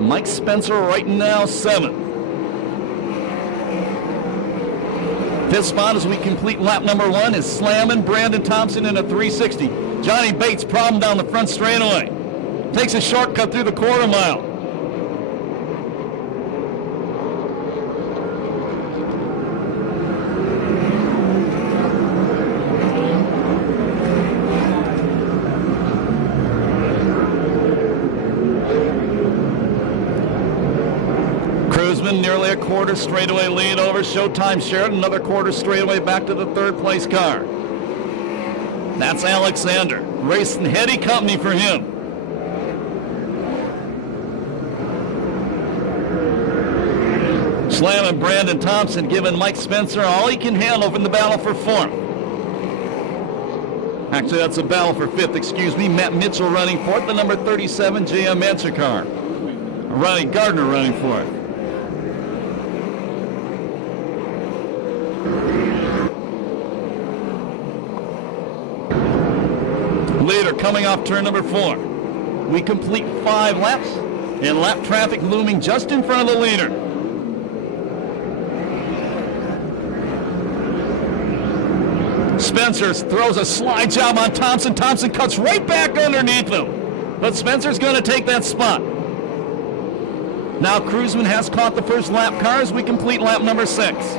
Mike Spencer right now seventh. Fifth spot as we complete lap number one is slamming Brandon Thompson in a 360. Johnny Bates, problem down the front straightaway. Takes a shortcut through the quarter mile. Nearly a quarter straightaway lead over Showtime Sheridan. Another quarter straightaway back to the third place car. That's Alexander. Racing heady company for him. Slamming Brandon Thompson, giving Mike Spencer all he can handle in the battle for fourth. Actually, that's a battle for fifth, excuse me. Matt Mitchell running fourth, the number 37 JM Manser car. Ronnie Gardner running fourth. Leader coming off turn number 4. We complete 5 laps, and lap traffic looming just in front of the leader. Spencer throws a slide job on Thompson. Thompson cuts right back underneath him. But Spencer's going to take that spot. Now Cruzman has caught the first lap car as we complete lap number 6.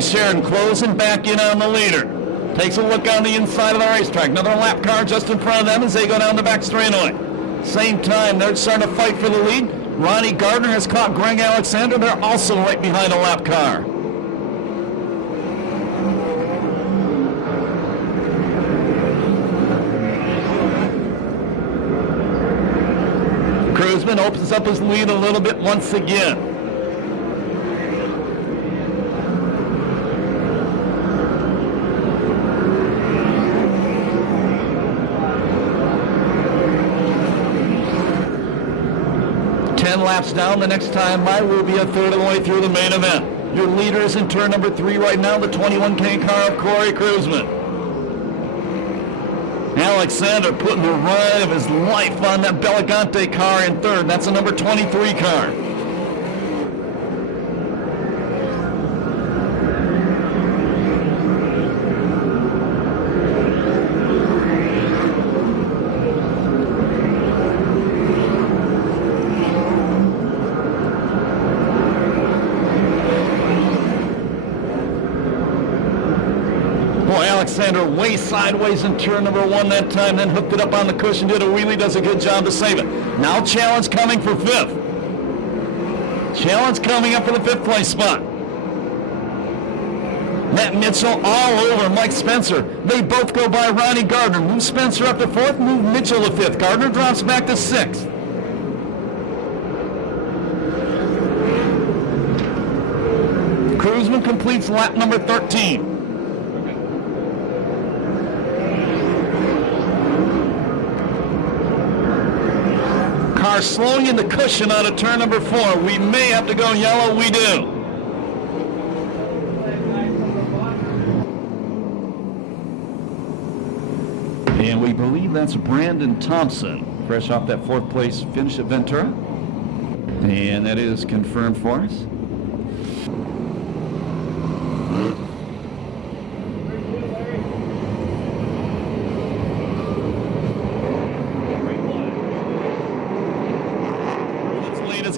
Sheridan closing back in on the leader. Takes a look on the inside of the racetrack. Another lap car just in front of them as they go down the back straightaway. Same time, they're starting to fight for the lead. Ronnie Gardner has caught Greg Alexander. They're also right behind a lap car. Cruzman opens up his lead a little bit once again. 10 laps down. The next time by will be a third of the way through the main event. Your leader is in turn number 3 right now, the 21K car of Corey Kruzman. Alexander putting the ride of his life on that Beligante car in third. That's a number 23 car. Alexander way sideways in turn number 1 that time, then hooked it up on the cushion, did a wheelie, does a good job to save it. Now challenge coming for 5th. Challenge coming up for the 5th place spot. Matt Mitchell all over Mike Spencer. They both go by Ronnie Gardner. Move Spencer up to 4th, move Mitchell to 5th. Gardner drops back to 6th. Kruzman completes lap number 13. Car slowing in the cushion out of turn number 4. We may have to go yellow. We do. And we believe that's Brandon Thompson, fresh off that 4th place finish at Ventura. And that is confirmed for us.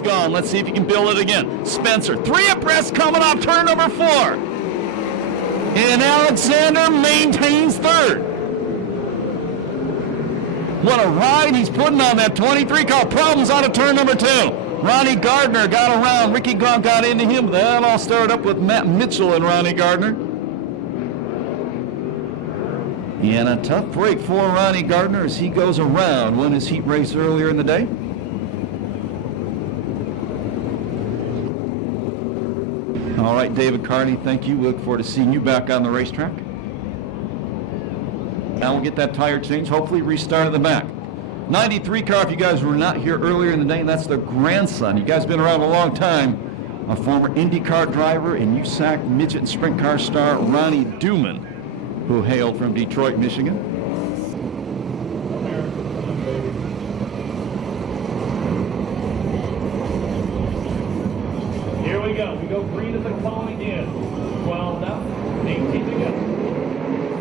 Gone. Let's see if you can build it again. Spencer, 3 abreast coming off turn number 4. And Alexander maintains 3rd. What a ride he's putting on that 23 car. Problems out of turn number 2. Ronnie Gardner got around. Ricky Gronk got into him. That all started up with Matt Mitchell and Ronnie Gardner. And a tough break for Ronnie Gardner as he goes around. Won his heat race earlier in the day. All right, David Carney, thank you. We look forward to seeing you back on the racetrack. Now we'll get that tire change, hopefully restart at the back. 93 car, if you guys were not here earlier in the day, and that's the grandson. You guys been around a long time. A former IndyCar driver and USAC midget and sprint car star, Ronnie Duman, who hailed from Detroit, Michigan. We go green at the call again. 12 now, 18 to go.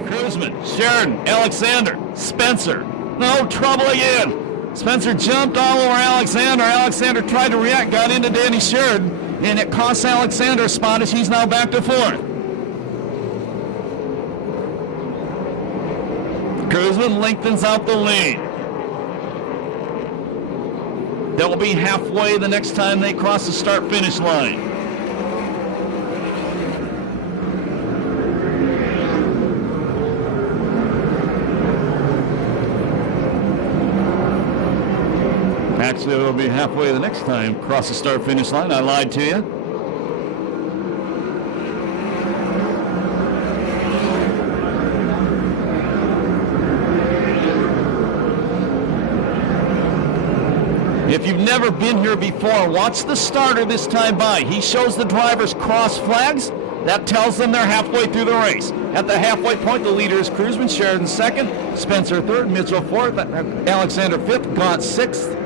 Kruzman, Sheridan, Alexander, Spencer. No trouble again. Spencer jumped all over Alexander. Alexander tried to react, got into Danny Sheridan, and it costs Alexander a spot as he's now back to 4th. Kruzman lengthens out the lead. That will be halfway the next time they cross the start-finish line. Actually, it'll be halfway the next time cross the start-finish line. I lied to you. If you've never been here before, watch the starter this time by. He shows the drivers cross flags. That tells them they're halfway through the race. At the halfway point, the leader is Kruzman, Sheridan 2nd, Spencer 3rd, Mitchell 4th, Alexander 5th, Gaunt 6th,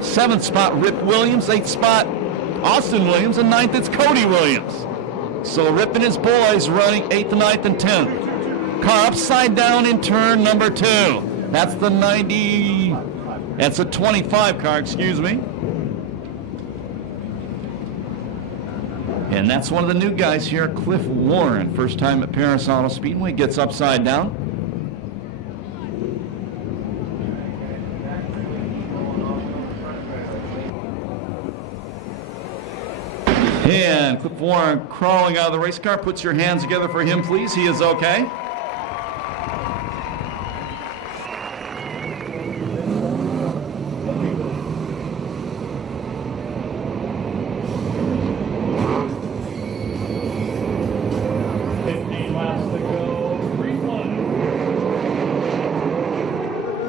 7th spot, Rip Williams, 8th spot, Austin Williams, and 9th, it's Cody Williams. So Rip and his boys running 8th, 9th, and 10th. Car upside down in turn number 2. That's the 90... That's a 25 car, excuse me. And that's one of the new guys here, Cliff Warren. First time at Perris Auto Speedway, gets upside down. And Cliff Warren crawling out of the race car. Puts your hands together for him, please. He is okay.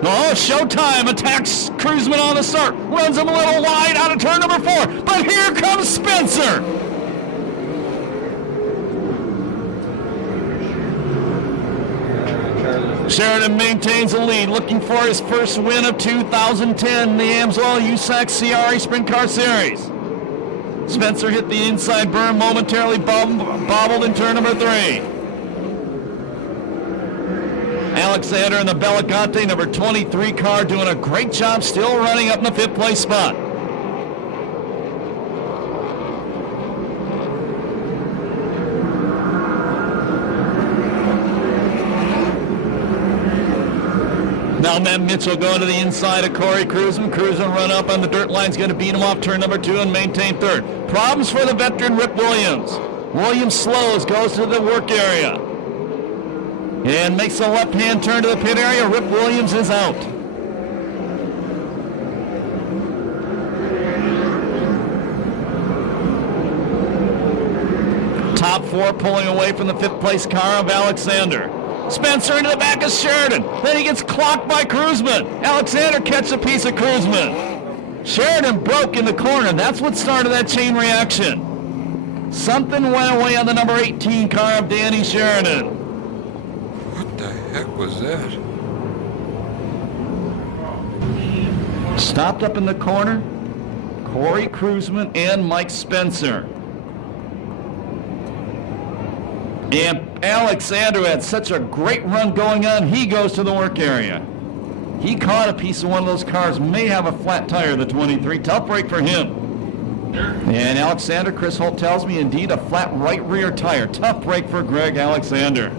Oh, Showtime attacks Cruzman on the start. Runs him a little wide out of turn number 4. But here comes Spencer. Sheridan maintains the lead, looking for his first win of 2010 in the Amsoil USAC CRA Sprint Car Series. Spencer hit the inside berm, momentarily bobbled in turn number 3. Alexander in the Bellicante, number 23 car, doing a great job, still running up in the 5th place spot. Now Matt Mitchell going to the inside of Corey Cruzman. Cruzman run up on the dirt line. Is going to beat him off turn number 2 and maintain 3rd. Problems for the veteran Rip Williams. Williams slows, goes to the work area, and makes a left-hand turn to the pit area. Rip Williams is out. Top 4 pulling away from the 5th place car of Alexander. Spencer into the back of Sheridan. Then he gets clocked by Cruzman. Alexander catches a piece of Cruzman. Sheridan broke in the corner. That's what started that chain reaction. Something went away on the number 18 car of Danny Sheridan. What the heck was that? Stopped up in the corner, Corey Cruzman and Mike Spencer. And Alexander had such a great run going on, he goes to the work area. He caught a piece of one of those cars, may have a flat tire, the 23. Tough break for him. And Alexander, Chris Holt tells me, indeed a flat right rear tire. Tough break for Greg Alexander.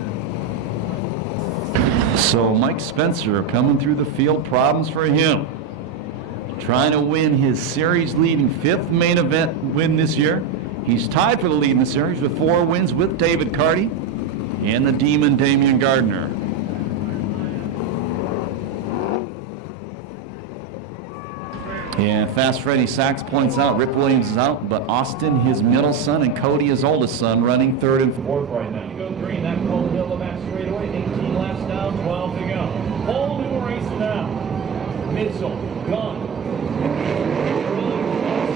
So Mike Spencer coming through the field, problems for him. Trying to win his series-leading 5th main event win this year. He's tied for the lead in the series with 4 wins with David Carty and the Demon Damian Gardner. And Fast Freddy Sachs points out Rip Williams is out, but Austin, his middle son, and Cody, his oldest son, running 3rd and 4th right now. You go green, that cold hill, the back straightaway, 18 laps down, 12 to go. Whole new race now. Mitchell, gone.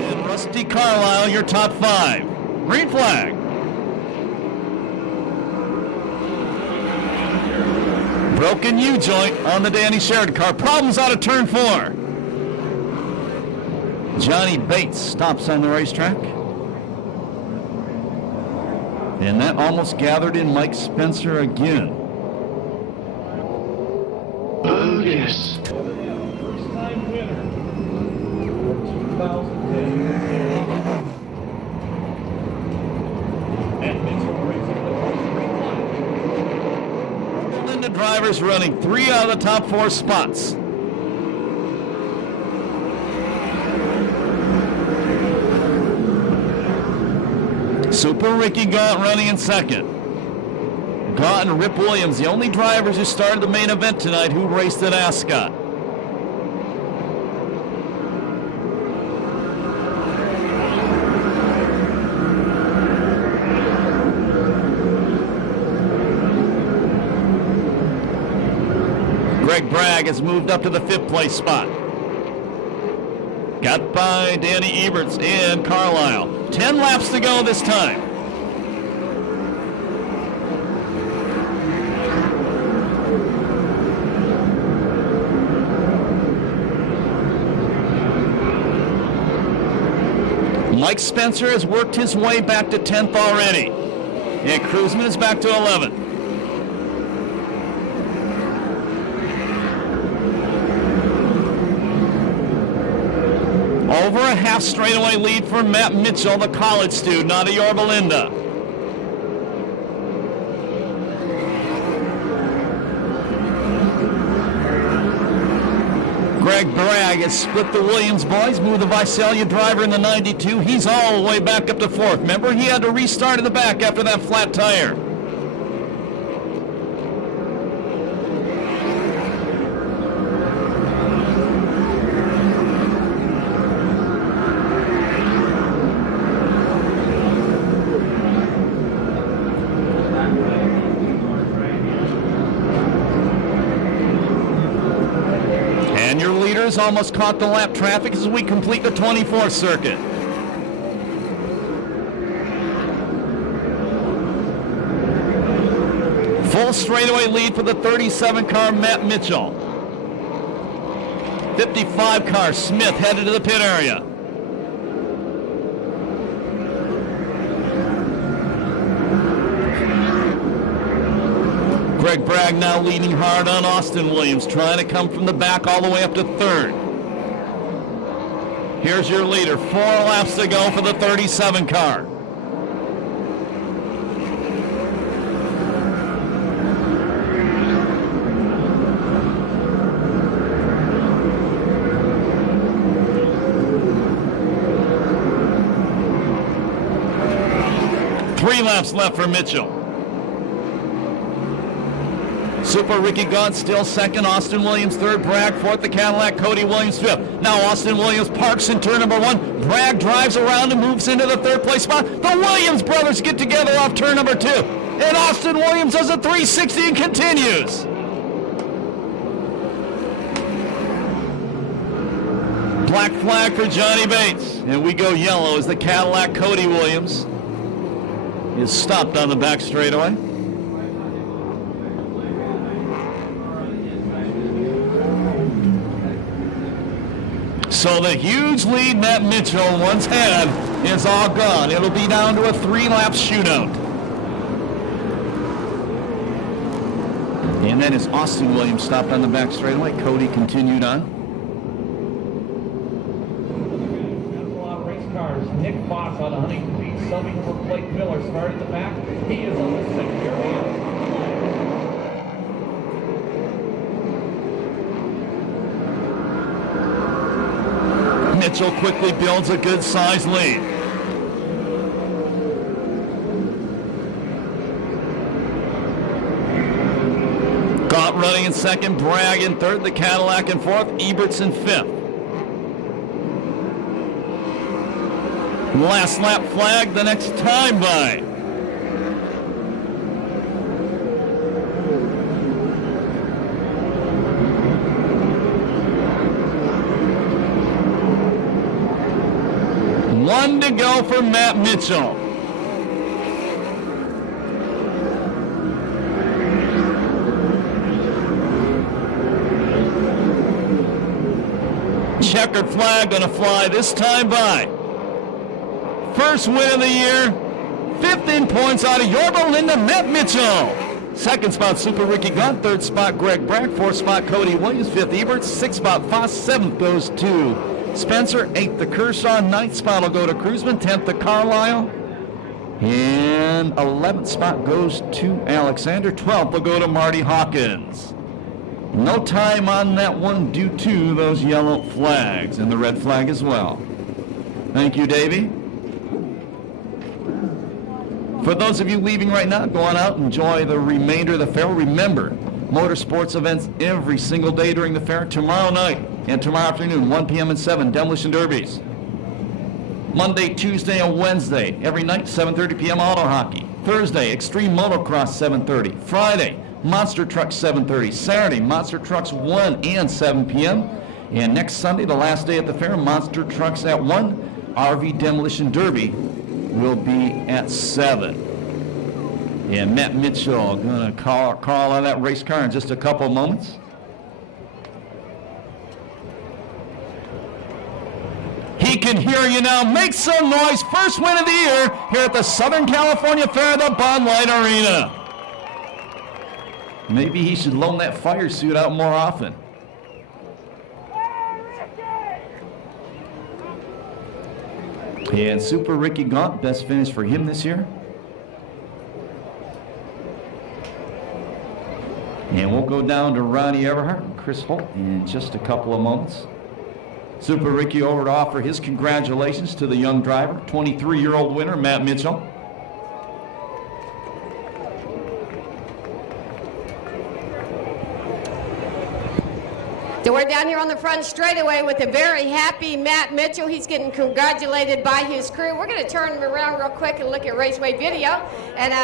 And Rusty Carlisle, your top 5. Green flag. Broken U-joint on the Danny Sheridan car. Problems out of turn 4. Johnny Bates stops on the racetrack. And that almost gathered in Mike Spencer again. Oh, yes. First time winner for 2010. And Mitchell racing the first green flag. Linda drivers running 3 out of the top 4 spots. Super Ricky Gaunt running in 2nd. Gaunt and Rip Williams, the only drivers who started the main event tonight who raced at Ascot. Greg Bragg has moved up to the 5th place spot. Got by Danny Eberts and Carlisle. 10 laps to go this time. Mike Spencer has worked his way back to 10th already. And Cruzman is back to 11th. Over a half straightaway lead for Matt Mitchell, the college student out of Yorba Linda. Greg Bragg has split the Williams boys, moved the Visalia driver in the 92. He's all the way back up to 4th. Remember, he had to restart in the back after that flat tire. leaders almost caught the lap traffic as we complete the 24th circuit. Full straightaway lead for the 37 car, Matt Mitchell. 55 car, Smith, headed to the pit area. Greg Bragg now leading hard on Austin Williams, trying to come from the back all the way up to third. Here's your leader, 4 laps to go for the 37 car. Three laps left for Mitchell. Super Ricky Gaunt still second, Austin Williams third, Bragg fourth, the Cadillac, Cody Williams fifth. Now Austin Williams parks in turn number 1. Bragg drives around and moves into the third place spot. The Williams brothers get together off turn number 2. And Austin Williams does a 360 and continues. Black flag for Johnny Bates. And we go yellow as the Cadillac, Cody Williams, is stopped on the back straightaway. So the huge lead Matt Mitchell once had is all gone. It'll be down to a 3-lap shootout. And then as Austin Williams stopped on the back straightaway, Cody continued on. Race cars. Nick Fox on Huntington Beach, subbing for Blake Miller. Started at the back. He is on the second. Here he is. Mitchell quickly builds a good-sized lead. Gaunt running in second, Bragg in third, the Cadillac in fourth, Eberts in fifth. Last lap flag, the next time by. One to go for Matt Mitchell. Checkered flag gonna fly this time by. First win of the year, 15 points out of Yorba Linda, Matt Mitchell. Second spot, Super Ricky Gaunt. Third spot, Greg Bragg. Fourth spot, Cody Williams. Fifth, Eberts. Sixth spot, Foss. Seventh goes to Spencer. Eighth, the Kershaw. Ninth spot will go to Cruzman. 10th, the Carlisle. And 11th spot goes to Alexander. 12th will go to Marty Hawkins. No time on that one due to those yellow flags and the red flag as well. Thank you, Davey. For those of you leaving right now, go on out, enjoy the remainder of the fair. Remember, motorsports events every single day during the fair. Tomorrow night and tomorrow afternoon, 1 p.m. and 7, demolition derbies. Monday, Tuesday, and Wednesday, every night, 7:30 p.m. auto hockey. Thursday, extreme motocross, 7:30. Friday, monster trucks, 7:30. Saturday, monster trucks, 1 and 7 p.m. And next Sunday, the last day at the fair, monster trucks at 1. RV demolition derby will be at 7. And Matt Mitchell going to call on that race car in just a couple of moments. He can hear you now. Make some noise. First win of the year here at the Southern California Fair at the Bud Light Arena. Maybe he should loan that fire suit out more often. And Super Ricky Gaunt, best finish for him this year. And we'll go down to Ronnie Everhart and Chris Holt in just a couple of moments. Super Ricky over to offer his congratulations to the young driver, 23-year-old winner, Matt Mitchell. So we're down here on the front straightaway with a very happy Matt Mitchell. He's getting congratulated by his crew. We're going to turn him around real quick and look at Raceway video. And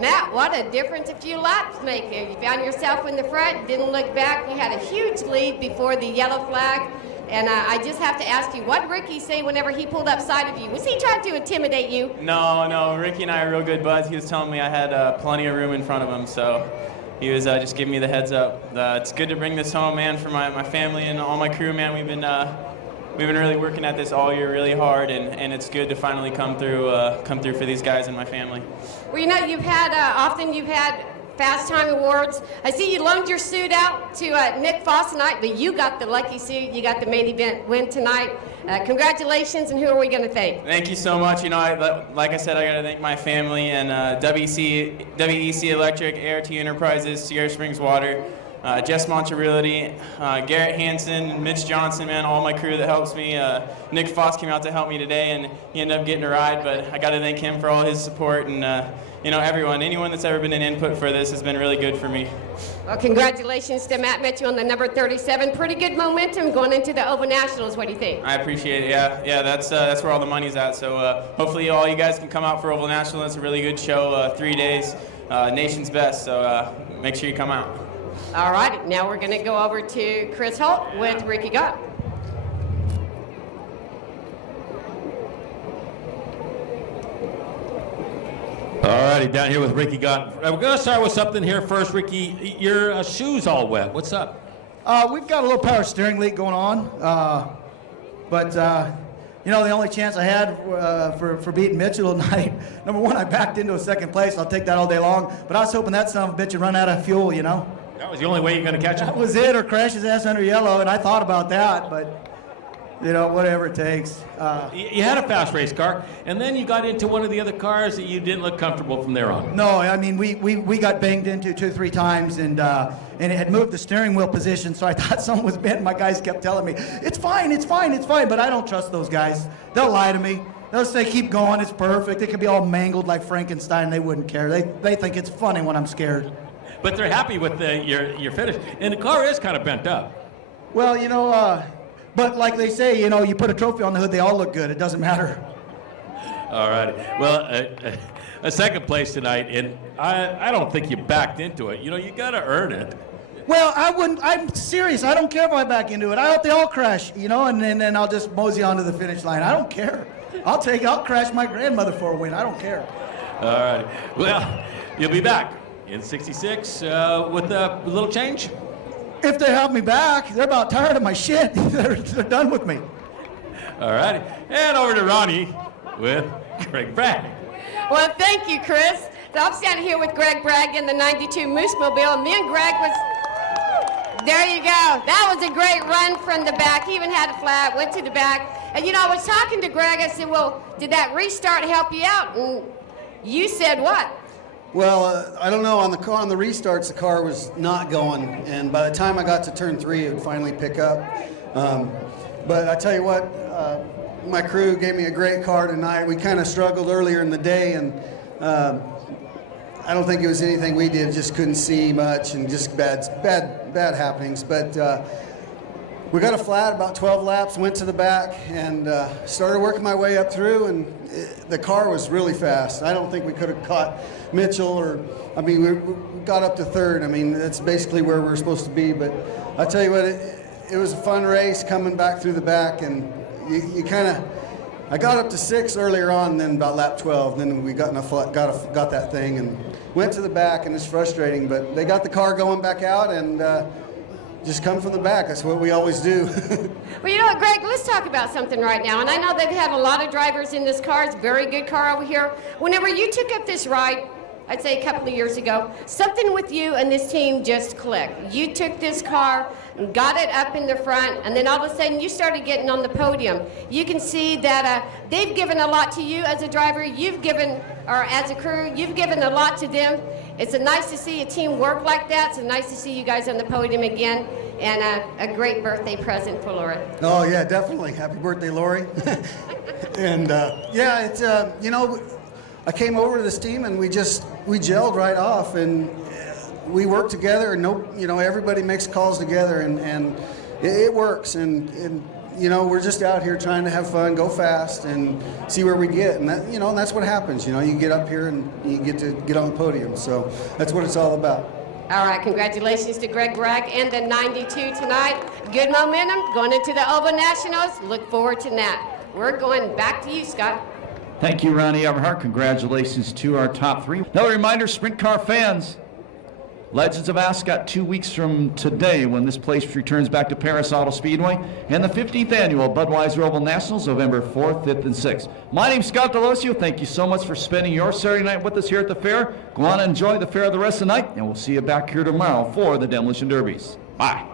Matt, what a difference a few laps make here. You found yourself in the front, didn't look back. You had a huge lead before the yellow flag. And I just have to ask you, what did Ricky say whenever he pulled up side of you? Was he trying to intimidate you? No, Ricky and I are real good buds. He was telling me I had plenty of room in front of him, so he was just giving me the heads up. It's good to bring this home, man, for my family and all my crew, man. We've been really working at this all year really hard, and it's good to finally come through for these guys and my family. Well, you know, you've had Fast Time Awards. I see you loaned your suit out to Nick Foss tonight, but you got the lucky suit. You got the main event win tonight. Congratulations, and who are we going to thank? Thank you so much. You know, like I said, I got to thank my family and WEC Electric, ART Enterprises, Sierra Springs Water, Jess Monterrealty, Garrett Hansen, Mitch Johnson, man, all my crew that helps me. Nick Foss came out to help me today, and he ended up getting a ride, but I got to thank him for all his support, and you know, anyone that's ever been an input for this has been really good for me. Well, congratulations to Matt Mitchell on the number 37. Pretty good momentum going into the Oval Nationals. What do you think? I appreciate it. Yeah, that's where all the money's at. So hopefully all you guys can come out for Oval National. It's a really good show, 3 days, nation's best. So make sure you come out. All right, now we're going to go over to Chris Holt with Ricky Gott. All righty, down here with Ricky Gott. We're going to start with something here first, Ricky. Your shoe's all wet. What's up? We've got a little power steering leak going on, but you know, the only chance I had for beating Mitchell tonight, number one, I backed into a second place. I'll take that all day long, but I was hoping that son of a bitch would run out of fuel, you know? That was the only way you're going to catch him? That was it, or crash his ass under yellow, and I thought about that, but you know, whatever it takes. You had a fast race car, and then you got into one of the other cars that you didn't look comfortable from there on. No, I mean, we got banged into 2 or 3 times, and it had moved the steering wheel position, so I thought something was bent. My guys kept telling me, it's fine, but I don't trust those guys. They'll lie to me. They'll say, keep going, it's perfect. It could be all mangled like Frankenstein. They wouldn't care. They think it's funny when I'm scared. But they're happy with your finish, and the car is kind of bent up. Well, you know, but like they say, you know, you put a trophy on the hood, they all look good. It doesn't matter. All right. Well, a second place tonight, and I don't think you backed into it. You know, you got to earn it. Well, I'm serious. I don't care if I back into it. I hope they all crash, you know, and then I'll just mosey onto the finish line. I don't care. I'll crash my grandmother for a win. I don't care. All right. Well, you'll be back in 66 with a little change. If they have me back, they're about tired of my shit. They're done with me. All righty. And over to Ronnie with Greg Bragg. Well, thank you, Chris. So I'm standing here with Greg Bragg in the 92 Moose Mobile, and me and Greg there you go. That was a great run from the back. He even had a flat, went to the back. And, you know, I was talking to Greg. I said, well, did that restart help you out? And you said what? Well, I don't know. On the restarts, the car was not going, and by the time I got to turn 3, it would finally pick up. But I tell you what, my crew gave me a great car tonight. We kind of struggled earlier in the day, and I don't think it was anything we did. Just couldn't see much, and just bad happenings. But we got a flat about 12 laps, went to the back, and started working my way up through, and the car was really fast. I don't think we could have caught Mitchell, we got up to 3rd. I mean, that's basically where we're supposed to be. But I tell you what, it was a fun race coming back through the back, and I got up to 6 earlier on, and then about lap 12, then we got that thing and went to the back, and it's frustrating, but they got the car going back out, and just come from the back. That's what we always do. Well, you know what, Greg, let's talk about something right now. And I know they've had a lot of drivers in this car. It's a very good car over here. Whenever you took up this ride, I'd say a couple of years ago, something with you and this team just clicked. You took this car and got it up in the front, and then all of a sudden you started getting on the podium. You can see that they've given a lot to you as a driver. You've given, or as a crew, you've given a lot to them. It's nice to see a team work like that. It's nice to see you guys on the podium again, and a great birthday present for Lori. Oh, yeah, definitely. Happy birthday, Lori. And, yeah, it's, you know, I came over to this team, and we gelled right off, and we work together, and everybody makes calls together, and it works, and you know, we're just out here trying to have fun, go fast, and see where we get, and that, you know, and that's what happens. You know, you get up here and you get to get on the podium, so that's what it's all about. All right, congratulations to Greg Bragg and the 92 tonight. Good momentum going into the Oval Nationals. Look forward to that. We're going back to you, Scott. Thank you, Ronnie Everhart. Congratulations to our top three. Another reminder, Sprint Car fans, Legends of Ascot 2 weeks from today when this place returns back to Perris Auto Speedway, and the 15th annual Budweiser Oval Nationals, November 4th, 5th, and 6th. My name's Scott Delosio. Thank you so much for spending your Saturday night with us here at the fair. Go on and enjoy the fair the rest of the night, and we'll see you back here tomorrow for the Demolition Derbies. Bye.